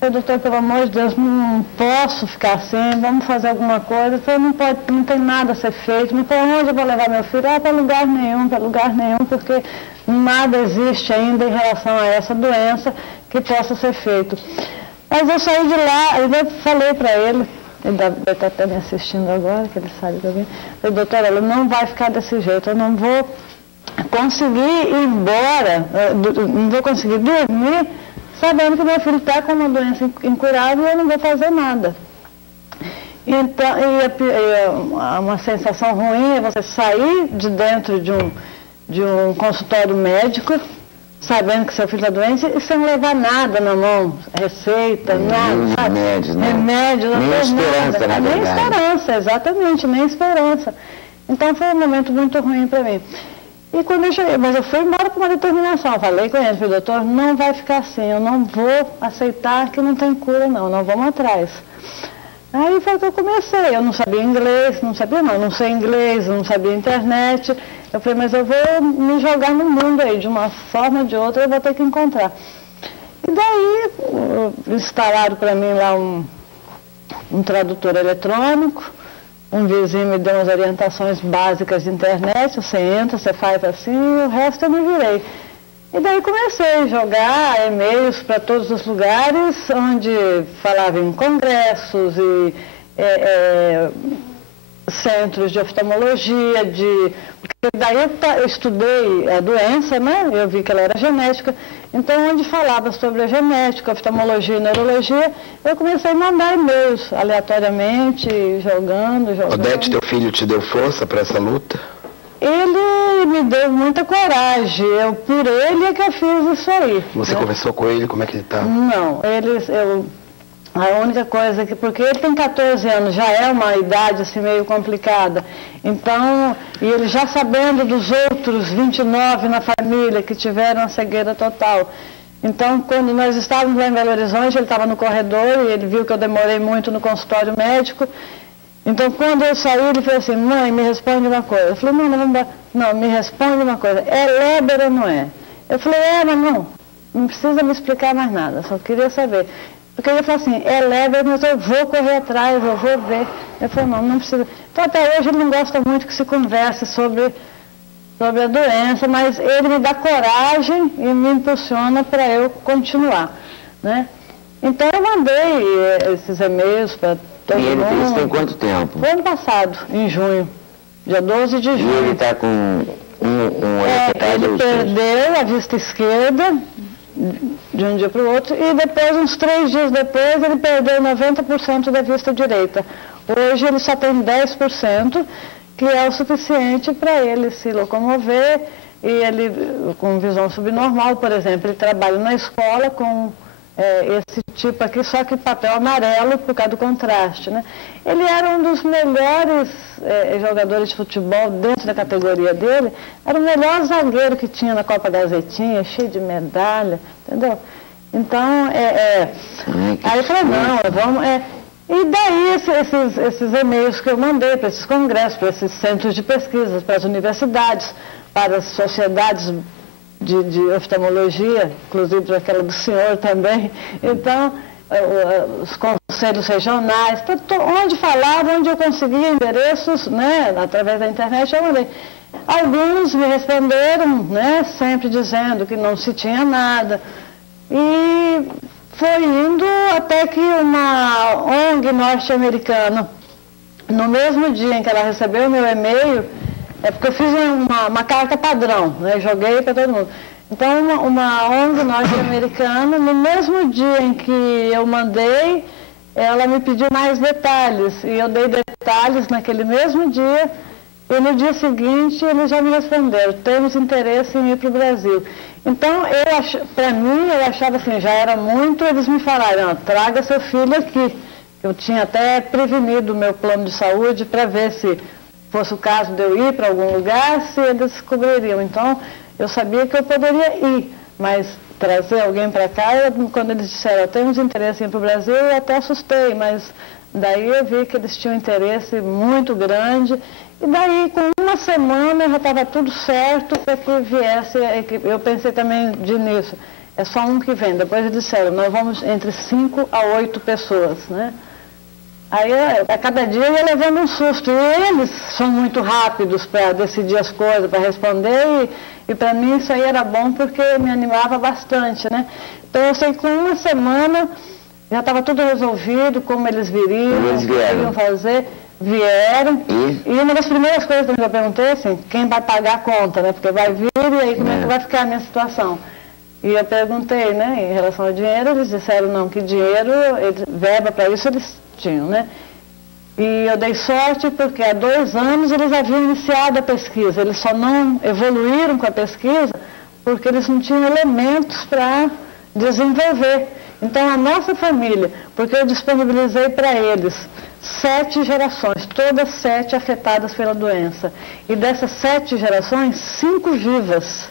falei, doutor, pelo amor de Deus, não posso ficar assim, vamos fazer alguma coisa. Eu falei, não tem nada a ser feito. Não falei, onde eu vou levar meu filho? Para lugar nenhum, porque nada existe ainda em relação a essa doença que possa ser feito. Mas eu saí de lá, eu falei para ele, ele deve estar até me assistindo agora, que ele sabe que eu vim. Eu falei, doutora, ela não vai ficar desse jeito, eu não vou conseguir ir embora, não vou conseguir dormir, sabendo que meu filho está com uma doença incurável e eu não vou fazer nada. Então, uma sensação ruim é você sair de dentro de um consultório médico, sabendo que seu filho está doente e sem levar nada na mão, receita, nada, remédio, né? Remédio, não nem esperança, nada. Nem esperança, exatamente, nem esperança. Então foi um momento muito ruim para mim. E quando eu cheguei, mas eu fui embora com uma determinação, eu falei com ele, falei, doutor, não vai ficar assim, eu não vou aceitar que não tem cura não vamos atrás. Aí foi que eu comecei, eu não sabia inglês, não sei inglês, não sabia internet. Eu falei, mas eu vou me jogar no mundo aí, de uma forma ou de outra eu vou ter que encontrar. E daí instalaram para mim lá um tradutor eletrônico, um vizinho me deu umas orientações básicas de internet, você entra, você faz assim, e o resto eu me virei. E daí comecei a jogar e-mails para todos os lugares onde falava em congressos e centros de oftalmologia, porque daí eu estudei a doença, né? Eu vi que ela era genética, então onde falava sobre a genética, oftalmologia e neurologia, eu comecei a mandar e-mails aleatoriamente, jogando. Odete, teu filho te deu força para essa luta? Ele me deu muita coragem, por ele é que eu fiz isso aí. Você conversou com ele, como é que ele está? Não, a única coisa que, porque ele tem 14 anos, já é uma idade assim meio complicada, então, e ele já sabendo dos outros 29 na família que tiveram a cegueira total. Então, quando nós estávamos lá em Belo Horizonte, ele estava no corredor e ele viu que eu demorei muito no consultório médico. Então, quando eu saí, ele falou assim, mãe, me responde uma coisa. Eu falei, não, me responde uma coisa, é Leber ou não é? Eu falei, mas não precisa me explicar mais nada, só queria saber. Porque ele falou assim, é Leber, mas eu vou correr atrás, eu vou ver. Eu falei, não precisa. Então, até hoje ele não gosta muito que se converse sobre a doença, mas ele me dá coragem e me impulsiona para eu continuar, né? Então, eu mandei esses e-mails para todo mundo. E ele tem quanto tempo? Foi ano passado, em junho, dia 12 de junho. E ele está com ele perdeu a vista esquerda de um dia para o outro e depois, uns 3 dias depois, ele perdeu 90% da vista direita. Hoje ele só tem 10%, que é o suficiente para ele se locomover e ele, com visão subnormal, por exemplo, ele trabalha na escola com esse tipo aqui, só que papel amarelo por causa do contraste, né? Ele era um dos melhores jogadores de futebol dentro da categoria dele, era o melhor zagueiro que tinha na Copa Gazetinha, cheio de medalha, entendeu? Então, aí eu falei, vamos... E daí esses e-mails que eu mandei para esses congressos, para esses centros de pesquisa, para as universidades, para as sociedades de oftalmologia, inclusive para aquela do senhor também. Então, os conselhos regionais, onde falava, onde eu conseguia endereços, né, através da internet, eu mandei. Alguns me responderam, né, sempre dizendo que não se tinha nada. E foi indo até que uma ONG norte-americana, no mesmo dia em que ela recebeu o meu e-mail, porque eu fiz uma carta padrão, né, joguei para todo mundo. Então, uma ONG norte-americana, no mesmo dia em que eu mandei, ela me pediu mais detalhes, e eu dei detalhes naquele mesmo dia, e no dia seguinte eles já me responderam, temos interesse em ir para o Brasil. Então, para mim, eu achava assim, já era muito, eles me falaram, traga seu filho aqui. Eu tinha até prevenido o meu plano de saúde para ver se fosse o caso de eu ir para algum lugar, se eles cobririam. Então, eu sabia que eu poderia ir, mas trazer alguém para cá, quando eles disseram, temos interesse em ir para o Brasil, eu até assustei, mas daí eu vi que eles tinham um interesse muito grande, e daí com uma semana já estava tudo certo para que viesse a equipe. Eu pensei também de início, é só um que vem. Depois eles disseram, nós vamos entre 5 a 8 pessoas, né? Aí, a cada dia eu ia levando um susto. E eles são muito rápidos para decidir as coisas, para responder. E para mim isso aí era bom porque me animava bastante, né? Então eu sei que com uma semana Já estava tudo resolvido, como eles viriam, o que iam fazer. Vieram. E uma das primeiras coisas que eu perguntei assim, quem vai pagar a conta, né? Porque vai vir e aí como é que vai ficar a minha situação? E eu perguntei, né, em relação ao dinheiro, eles disseram não, que dinheiro, verba para isso eles tinham, né? E eu dei sorte porque há 2 anos eles haviam iniciado a pesquisa, eles só não evoluíram com a pesquisa porque eles não tinham elementos para desenvolver. Então a nossa família, porque eu disponibilizei para eles 7 gerações, todas 7 afetadas pela doença. E dessas 7 gerações, 5 vivas.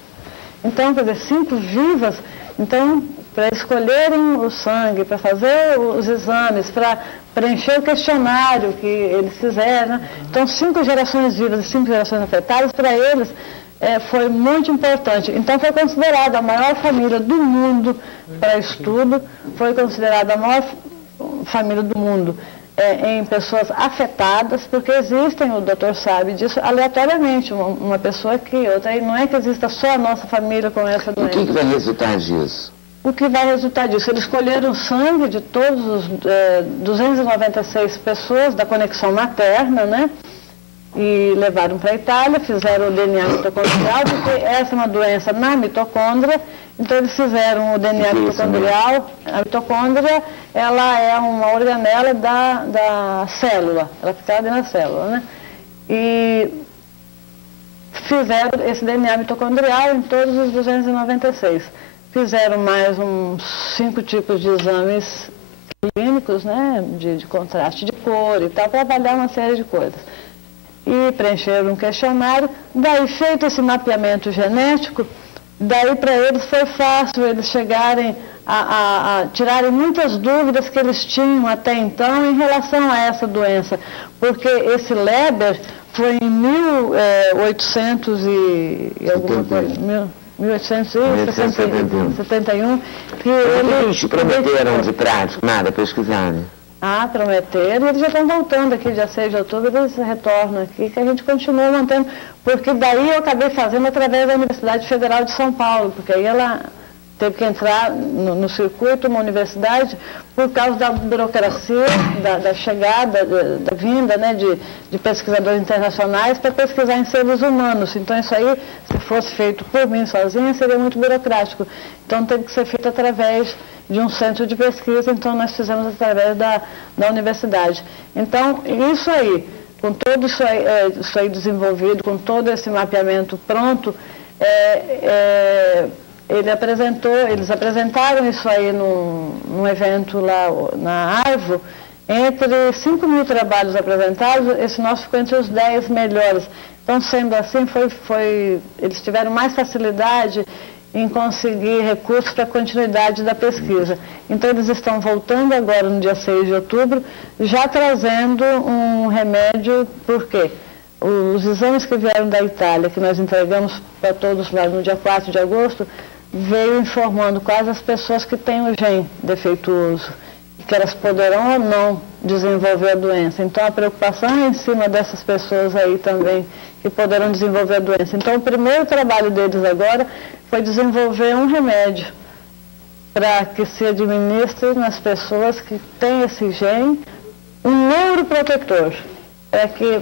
Então, quer dizer, 5 vivas, então, para escolherem o sangue, para fazer os exames, para preencher o questionário que eles fizeram. Né? Então, 5 gerações vivas e 5 gerações afetadas, para eles, foi muito importante. Então, foi considerada a maior família do mundo para estudo, foi considerada a maior família do mundo em pessoas afetadas, porque existem, o doutor sabe disso, aleatoriamente, uma pessoa aqui, outra, e não é que exista só a nossa família com essa doença. O que vai resultar disso? O que vai resultar disso? Eles colheram sangue de todos os 296 pessoas da conexão materna, né? E levaram para a Itália, fizeram o DNA mitocondrial, porque essa é uma doença na mitocôndria, então eles fizeram o DNA mitocondrial. A mitocôndria, ela é uma organela da célula, ela fica dentro da célula, né? E fizeram esse DNA mitocondrial em todos os 296. Fizeram mais uns 5 tipos de exames clínicos, né? De contraste de cor e tal, para avaliar uma série de coisas. E preencheram um questionário, daí feito esse mapeamento genético, daí para eles foi fácil eles chegarem a tirarem muitas dúvidas que eles tinham até então em relação a essa doença, porque esse Leber foi em 1871 que eles prometeram de prática, nada, pesquisaram. Prometeram, eles já estão voltando aqui, dia 6 de outubro, eles retornam aqui, que a gente continua mantendo, porque daí eu acabei fazendo através da Universidade Federal de São Paulo, porque aí ela teve que entrar no circuito, uma universidade, por causa da burocracia, da chegada, da vinda, né, de pesquisadores internacionais para pesquisar em seres humanos. Então isso aí, se fosse feito por mim sozinha, seria muito burocrático. Então teve que ser feito através de um centro de pesquisa, então nós fizemos através da universidade. Então, isso aí, com todo isso aí desenvolvido, com todo esse mapeamento pronto, eles apresentaram isso aí num evento lá na Arvo. Entre 5 mil trabalhos apresentados, esse nosso ficou entre os 10 melhores. Então, sendo assim, eles tiveram mais facilidade em conseguir recursos para a continuidade da pesquisa. Então, eles estão voltando agora no dia 6 de outubro, já trazendo um remédio, por quê? Os exames que vieram da Itália, que nós entregamos para todos lá no dia 4 de agosto, veio informando quais as pessoas que têm o gene defeituoso, que elas poderão ou não desenvolver a doença. Então, a preocupação é em cima dessas pessoas aí também, que poderão desenvolver a doença. Então, o primeiro trabalho deles agora foi desenvolver um remédio para que se administre nas pessoas que têm esse gene, um neuroprotetor, para que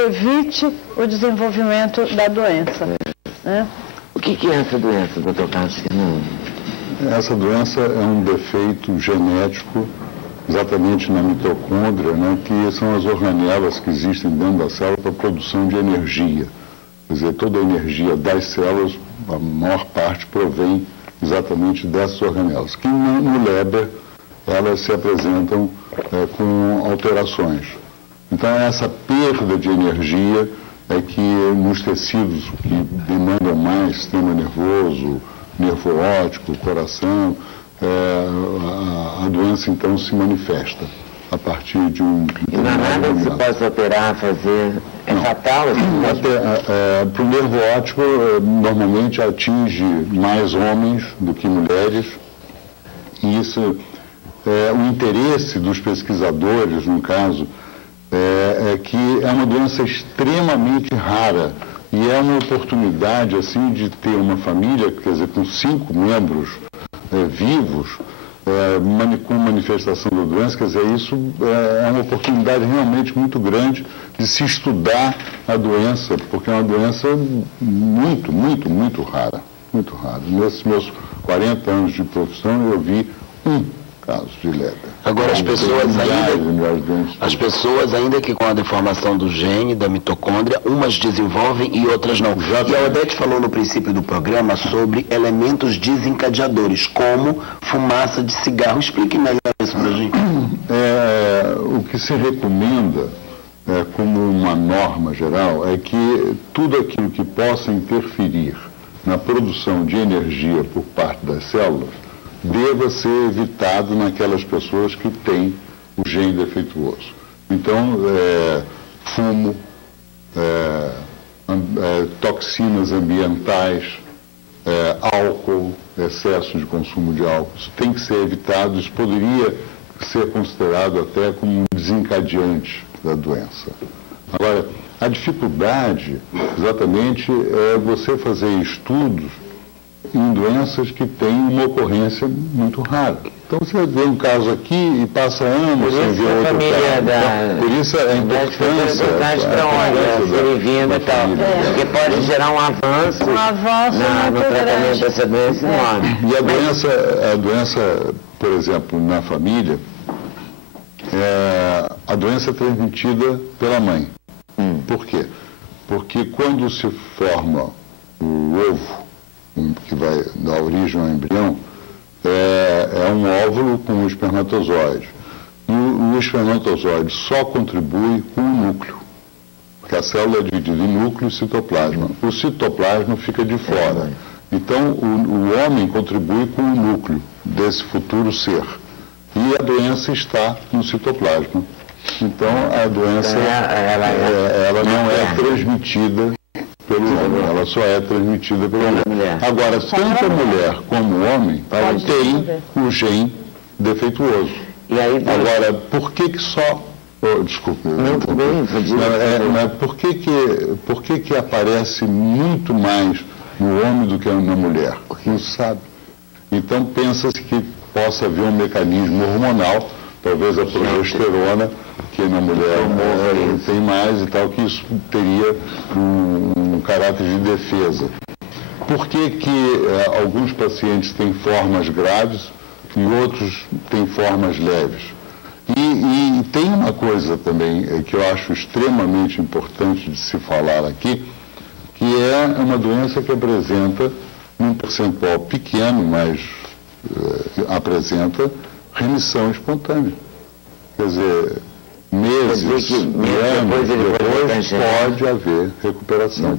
evite o desenvolvimento da doença. Né? O que é essa doença, doutor Carlos Fernando? Essa doença é um defeito genético, exatamente na mitocôndria, né, que são as organelas que existem dentro da célula para a produção de energia. Quer dizer, toda a energia das células, a maior parte provém exatamente dessas organelas, que no Leber elas se apresentam com alterações. Então, essa perda de energia é que nos tecidos que demandam mais sistema nervoso, nervo óptico, coração, a doença então se manifesta a partir de um... E não há nada que se possa operar, fazer... É fatal? Para o nervo óptico, normalmente atinge mais homens do que mulheres, e isso, o interesse dos pesquisadores, no caso, é que é uma doença extremamente rara, e é uma oportunidade, assim, de ter uma família, quer dizer, com 5 membros vivos, com manifestação da doença, quer dizer, isso é uma oportunidade realmente muito grande de se estudar a doença, porque é uma doença muito, muito, muito rara, muito rara. Nesses meus 40 anos de profissão, eu vi um caso de Leber. Agora, as pessoas ainda que com a deformação do gene, da mitocôndria, umas desenvolvem e outras não. E a Odete falou no princípio do programa sobre elementos desencadeadores, como fumaça de cigarro. Explique melhor isso para a gente. O que se recomenda, como uma norma geral, é que tudo aquilo que possa interferir na produção de energia por parte das células deva ser evitado naquelas pessoas que têm o gene defeituoso. Então, fumo, toxinas ambientais, álcool, excesso de consumo de álcool, isso tem que ser evitado. Isso poderia ser considerado até como um desencadeante da doença. Agora, a dificuldade, exatamente, é você fazer estudos em doenças que têm uma ocorrência muito rara. Então você vê um caso aqui e passa anos sem ver outro caso. Por isso a importância e tal, porque pode gerar um avanço no tratamento dessa doença enorme. E a doença, por exemplo, na família, a doença é transmitida pela mãe. Por quê? Porque quando se forma o ovo, que vai dar origem ao embrião, é um óvulo com um espermatozoide. E o espermatozoide só contribui com o núcleo, porque a célula é dividida em núcleo e citoplasma. O citoplasma fica de fora. Então, o homem contribui com o núcleo desse futuro ser. E a doença está no citoplasma. Então, a doença ela não é transmitida pelo homem, ela só é transmitida pelo homem. Agora, tanto a mulher como o homem têm o gene defeituoso. Agora, por que só... desculpe. Por que aparece muito mais no homem do que na mulher? Não se sabe. Então, pensa-se que possa haver um mecanismo hormonal, talvez a progesterona, que na mulher tem mais e tal, que isso teria um caráter de defesa. Por que alguns pacientes têm formas graves e outros têm formas leves? E tem uma coisa também que eu acho extremamente importante de se falar aqui, que é uma doença que apresenta, num percentual pequeno, mas apresenta remissão espontânea. Quer dizer, meses, anos depois pode haver recuperação.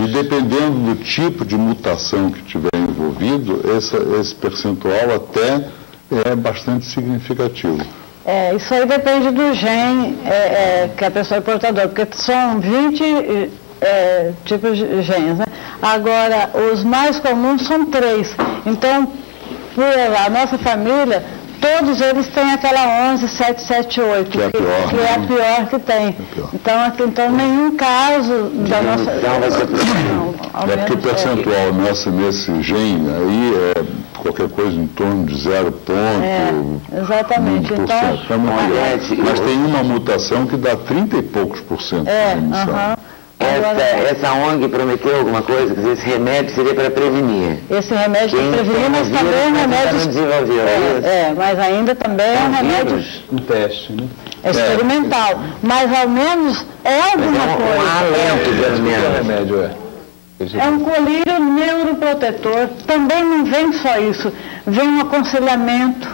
E dependendo do tipo de mutação que tiver envolvido, esse percentual até é bastante significativo. Isso aí depende do gene que a pessoa é portadora, porque são 20 tipos de genes, né? Agora, os mais comuns são 3. Então, por a nossa família, todos eles têm aquela 11778, que é a pior que tem. Então nenhum caso da nossa... É porque o percentual nesse gene aí é qualquer coisa em torno de 0 ponto. Exatamente. Então, mas tem uma mutação que dá 30 e poucos % de remissão. Essa ONG prometeu alguma coisa? Quer dizer, esse remédio seria para prevenir. Esse remédio para prevenir, mas também é um remédio... mas ainda também é um remédio... Um teste, né? Experimental. Mas ao menos é alguma coisa. Um alento de remédio, É um colírio neuroprotetor. Também não vem só isso. Vem um aconselhamento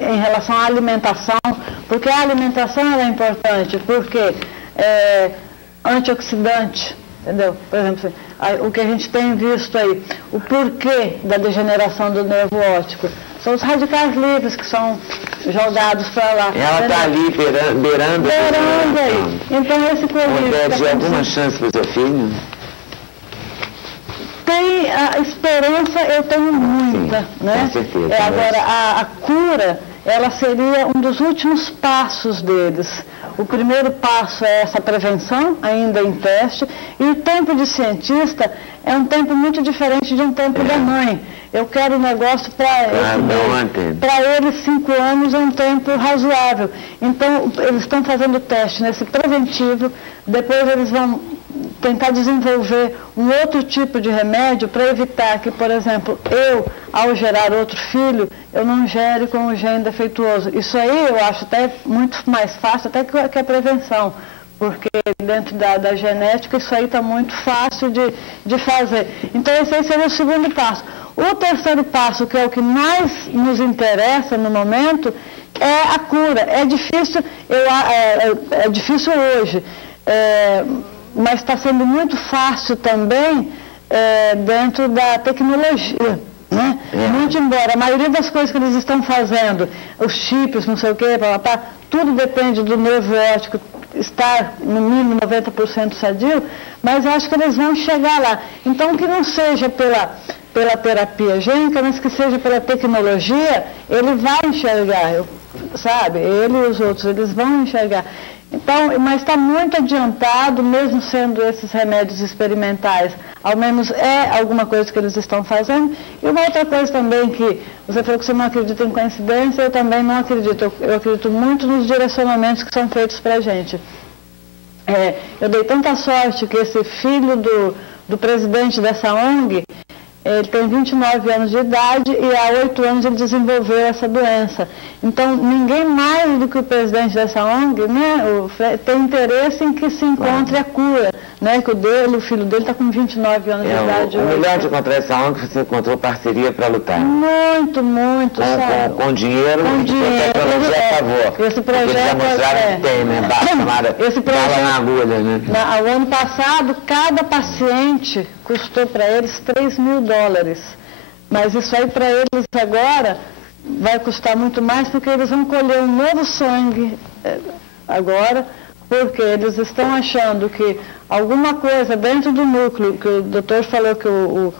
em relação à alimentação, porque a alimentação é importante, porque... antioxidante, entendeu? Por exemplo, o que a gente tem visto aí, o porquê da degeneração do nervo óptico, são os radicais livres que são jogados para lá. Ela está ali beirando aí. Então esse colírio... Tem alguma chance para o seu filho? Tem a esperança, eu tenho muita, né? Com certeza. Agora, a cura, ela seria um dos últimos passos deles. O primeiro passo é essa prevenção, ainda em teste, e o tempo de cientista é um tempo muito diferente de um tempo da mãe. Eu quero um negócio para eles 5 anos é um tempo razoável. Então, eles estão fazendo teste nesse preventivo, depois eles vão tentar desenvolver um outro tipo de remédio para evitar que, por exemplo, eu, ao gerar outro filho, eu não gere com o gene defeituoso. Isso aí eu acho até muito mais fácil até que a prevenção, porque dentro da genética isso aí está muito fácil de fazer. Então esse aí seria o segundo passo. O terceiro passo, que é o que mais nos interessa no momento, é a cura. É difícil, é difícil hoje, mas está sendo muito fácil também dentro da tecnologia. Né? Muito embora a maioria das coisas que eles estão fazendo, os chips, não sei o que, tudo depende do nervo óptico estar no mínimo 90% sadio, mas eu acho que eles vão chegar lá. Então que não seja pela terapia gênica, mas que seja pela tecnologia, ele vai enxergar, sabe? Ele e os outros, eles vão enxergar. Então, mas está muito adiantado, mesmo sendo esses remédios experimentais, ao menos é alguma coisa que eles estão fazendo. E uma outra coisa também que você falou que você não acredita em coincidência, eu também não acredito. Eu acredito muito nos direcionamentos que são feitos para a gente. Eu dei tanta sorte que esse filho do presidente dessa ONG, ele tem 29 anos de idade e há 8 anos ele desenvolveu essa doença. Então, ninguém mais do que o presidente dessa ONG, né, tem interesse em que se encontre a cura, né, que o filho dele está com 29 anos de idade. O melhor de encontrar essa ONG, você encontrou parceria para lutar. Muito, sabe? Com dinheiro e tecnologia a favor. Esse projeto já mostraram que tem, né? Bala na agulha, né? O ano passado, cada paciente custou para eles $3.000. Mas isso aí para eles agora vai custar muito mais, porque eles vão colher um novo sangue agora, porque eles estão achando que alguma coisa dentro do núcleo, que o doutor falou que o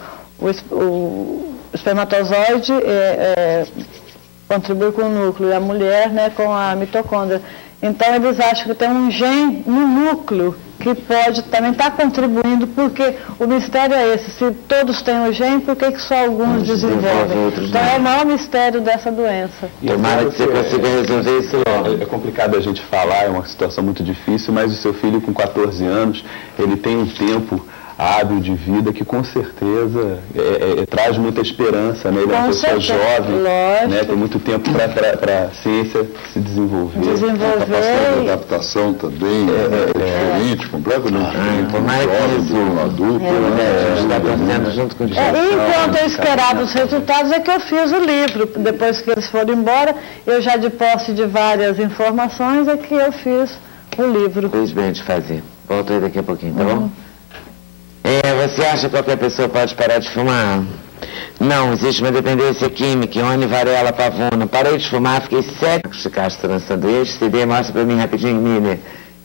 espermatozoide contribui com o núcleo e a mulher, né, com a mitocôndria. Então eles acham que tem um gene no núcleo que pode também estar contribuindo, porque o mistério é esse: se todos têm o gene, por que só alguns desenvolvem? Então é o maior mistério dessa doença. Tomara que você consiga resolver isso logo. É complicado a gente falar, é uma situação muito difícil, mas o seu filho com 14 anos, ele tem um tempo hábil de vida que com certeza traz muita esperança, né? Ele é uma pessoa jovem, né? Tem muito tempo para a ciência se desenvolver. A capacidade de adaptação também é diferente, completamente diferente. Um adulto, está aprendendo junto com o enquanto eu esperava os resultados, é que eu fiz o livro. Depois que eles foram embora, eu já de posse de várias informações, é que eu fiz o livro. Fez bem de fazer. Volto aí daqui a pouquinho, tá bom? Você acha que qualquer pessoa pode parar de fumar? Não, existe uma dependência química, ione, varela, pavuna. Parei de fumar, fiquei séculos de castro no sanduíche. CD, mostra pra mim rapidinho, Miller.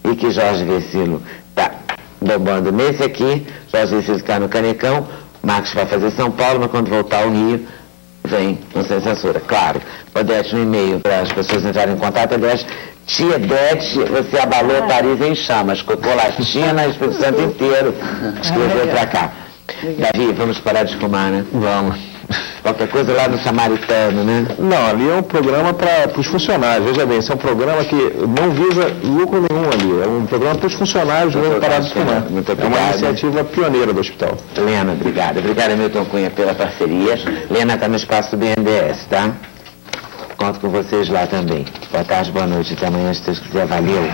E que Jorge Vecilo tá bombando nesse aqui. Jorge Vecilo está no Canecão. Marcos vai fazer São Paulo, mas quando voltar ao Rio, vem com sem censura. Claro, Odete, um e-mail para as pessoas entrarem em contato. Aliás, tia Odete, você abalou Paris em chamas, colocou latinha no Espírito Santo inteiro, escreveu para cá. Davi, vamos parar de fumar, né? Vamos. Qualquer coisa lá no Samaritano, né? Não, ali é um programa para os funcionários. Veja bem, esse é um programa que não visa lucro nenhum ali. É um programa para os funcionários do parar de fumar. Muito obrigado. É uma iniciativa pioneira do hospital. Lena, obrigado. Obrigado, Milton Cunha, pela parceria. Lena está no espaço do BNDES, tá? Conto com vocês lá também. Boa tarde, boa noite. Até amanhã, se Deus quiser. Valeu.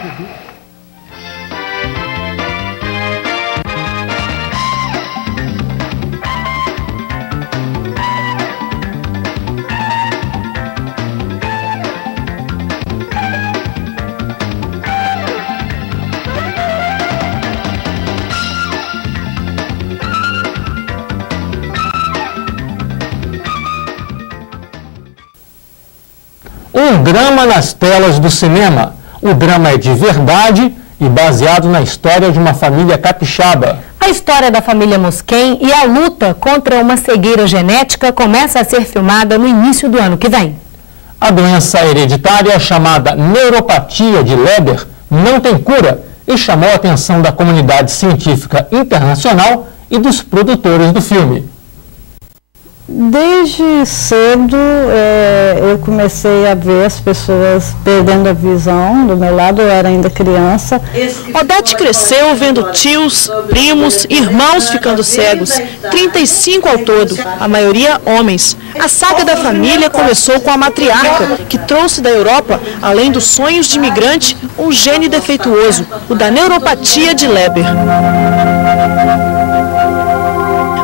Um drama nas telas do cinema. O drama é de verdade e baseado na história de uma família capixaba. A história da família Mosquen e a luta contra uma cegueira genética começa a ser filmada no início do ano que vem. A doença hereditária chamada neuropatia de Leber não tem cura e chamou a atenção da comunidade científica internacional e dos produtores do filme. Desde cedo eu comecei a ver as pessoas perdendo a visão. Do meu lado, eu era ainda criança. Odete cresceu vendo tios, primos, irmãos ficando cegos, 35 ao todo, a maioria homens. A saga da família começou com a matriarca, que trouxe da Europa, além dos sonhos de imigrante, um gene defeituoso, o da neuropatia de Leber.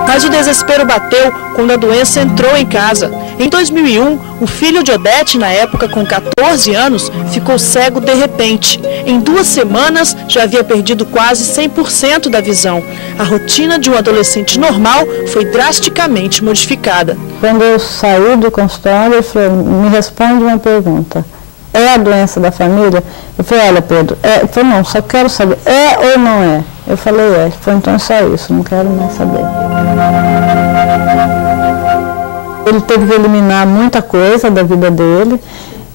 Mas o desespero bateu quando a doença entrou em casa. Em 2001, o filho de Odete, na época com 14 anos, ficou cego de repente. Em 2 semanas, já havia perdido quase 100% da visão. A rotina de um adolescente normal foi drasticamente modificada. Quando eu saí do consultório, ele falou, me responde uma pergunta. É a doença da família? Eu falei, olha, Pedro, eu falei, não, só quero saber, é ou não é? Eu falei, é. Ele falou, então é só isso, não quero mais saber. Ele teve que eliminar muita coisa da vida dele.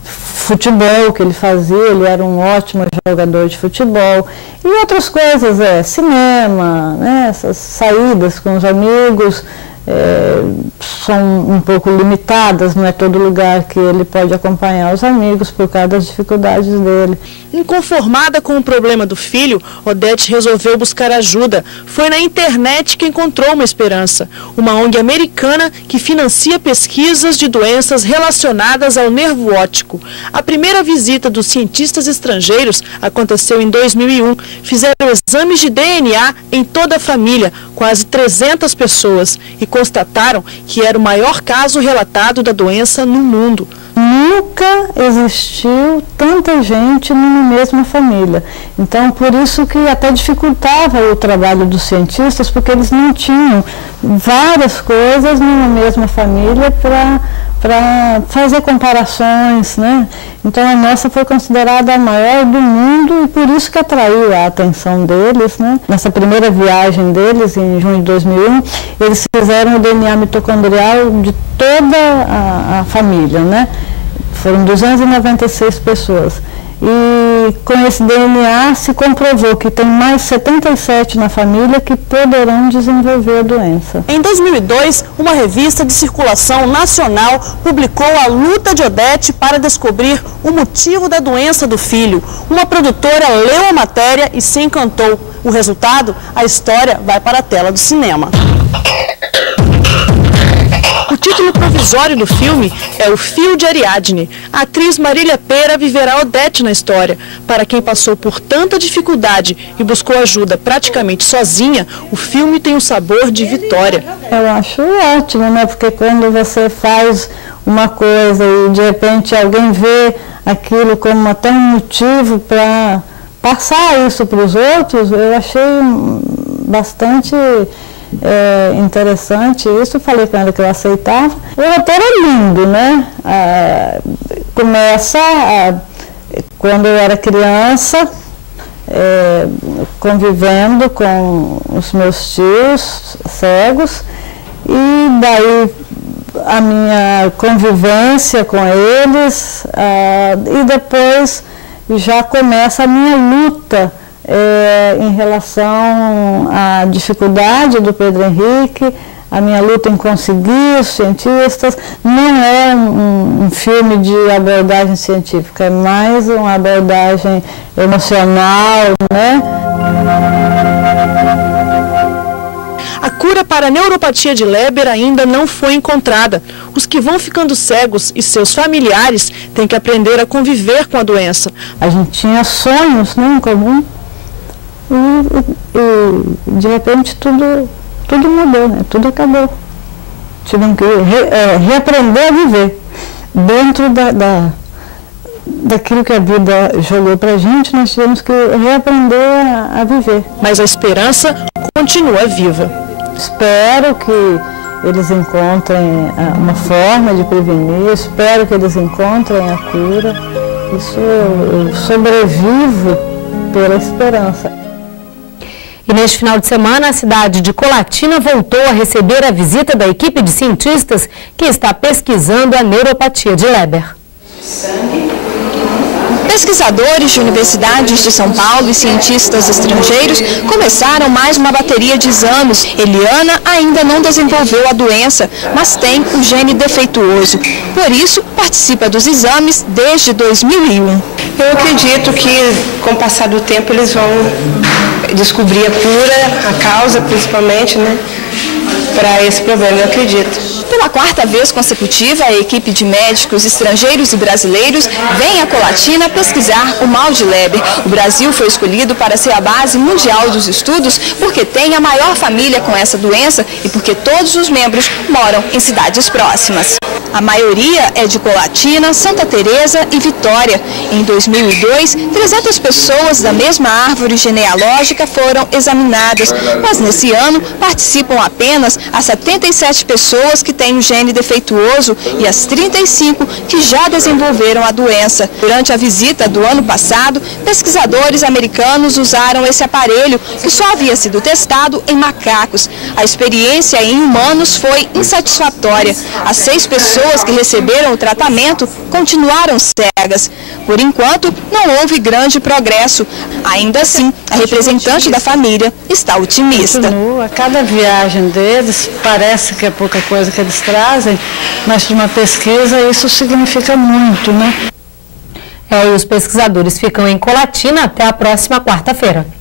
Futebol que ele fazia, ele era um ótimo jogador de futebol. E outras coisas, cinema, né, essas saídas com os amigos. São um pouco limitadas, não é todo lugar que ele pode acompanhar os amigos por causa das dificuldades dele. Inconformada com o problema do filho, Odete resolveu buscar ajuda. Foi na internet que encontrou uma esperança, uma ONG americana que financia pesquisas de doenças relacionadas ao nervo óptico. A primeira visita dos cientistas estrangeiros aconteceu em 2001. Fizeram exames de DNA em toda a família, quase 300 pessoas, e constataram que era o maior caso relatado da doença no mundo. Nunca existiu tanta gente numa mesma família. Então, por isso que até dificultava o trabalho dos cientistas, porque eles não tinham várias coisas numa mesma família para fazer comparações, né? Então a nossa foi considerada a maior do mundo e por isso que atraiu a atenção deles, né? Nessa primeira viagem deles, em junho de 2001, eles fizeram o DNA mitocondrial de toda a família, né? Foram 296 pessoas. E com esse DNA se comprovou que tem mais 77 na família que poderão desenvolver a doença. Em 2002, uma revista de circulação nacional publicou a luta de Odete para descobrir o motivo da doença do filho. Uma produtora leu a matéria e se encantou. O resultado, a história vai para a tela do cinema. O título provisório do filme é O Fio de Ariadne. A atriz Marília Pera viverá Odete na história. Para quem passou por tanta dificuldade e buscou ajuda praticamente sozinha, o filme tem um sabor de vitória. Eu acho ótimo, né? Porque quando você faz uma coisa e de repente alguém vê aquilo como até um motivo para passar isso para os outros, eu achei bastante interessante isso. Falei com ela que eu aceitava. O roteiro é lindo, né? Começa quando eu era criança, convivendo com os meus tios cegos, e daí a minha convivência com eles, e depois já começa a minha luta em relação à dificuldade do Pedro Henrique, a minha luta em conseguir os cientistas. Não é um filme de abordagem científica, é mais uma abordagem emocional, né? A cura para a neuropatia de Leber ainda não foi encontrada. Os que vão ficando cegos e seus familiares têm que aprender a conviver com a doença. A gente tinha sonhos, né, em comum, e de repente tudo mudou, né? Tudo acabou. Tivemos que reaprender a viver. Dentro daquilo que a vida jogou pra gente, nós tivemos que reaprender a viver. Mas a esperança continua viva. Espero que eles encontrem uma forma de prevenir, espero que eles encontrem a cura. Isso eu sobrevivo pela esperança. E neste final de semana, a cidade de Colatina voltou a receber a visita da equipe de cientistas que está pesquisando a neuropatia de Leber. Pesquisadores de universidades de São Paulo e cientistas estrangeiros começaram mais uma bateria de exames. Eliana ainda não desenvolveu a doença, mas tem o gene defeituoso. Por isso, participa dos exames desde 2001. Eu acredito que, com o passar do tempo, eles vão descobrir a cura, a causa principalmente, né, para esse problema, eu acredito. Pela quarta vez consecutiva, a equipe de médicos estrangeiros e brasileiros vem a Colatina pesquisar o mal de Leber. O Brasil foi escolhido para ser a base mundial dos estudos porque tem a maior família com essa doença e porque todos os membros moram em cidades próximas. A maioria é de Colatina, Santa Teresa e Vitória. Em 2002, 300 pessoas da mesma árvore genealógica foram examinadas, mas nesse ano participam apenas as 77 pessoas que têm o gene defeituoso e as 35 que já desenvolveram a doença. Durante a visita do ano passado, pesquisadores americanos usaram esse aparelho que só havia sido testado em macacos. A experiência em humanos foi insatisfatória. As 6 pessoas que receberam o tratamento continuaram cegas. Por enquanto, não houve grande progresso. Ainda assim, a representante da família está otimista. A cada viagem deles, parece que é pouca coisa que eles trazem, mas para uma pesquisa isso significa muito, né? E os pesquisadores ficam em Colatina até a próxima quarta-feira.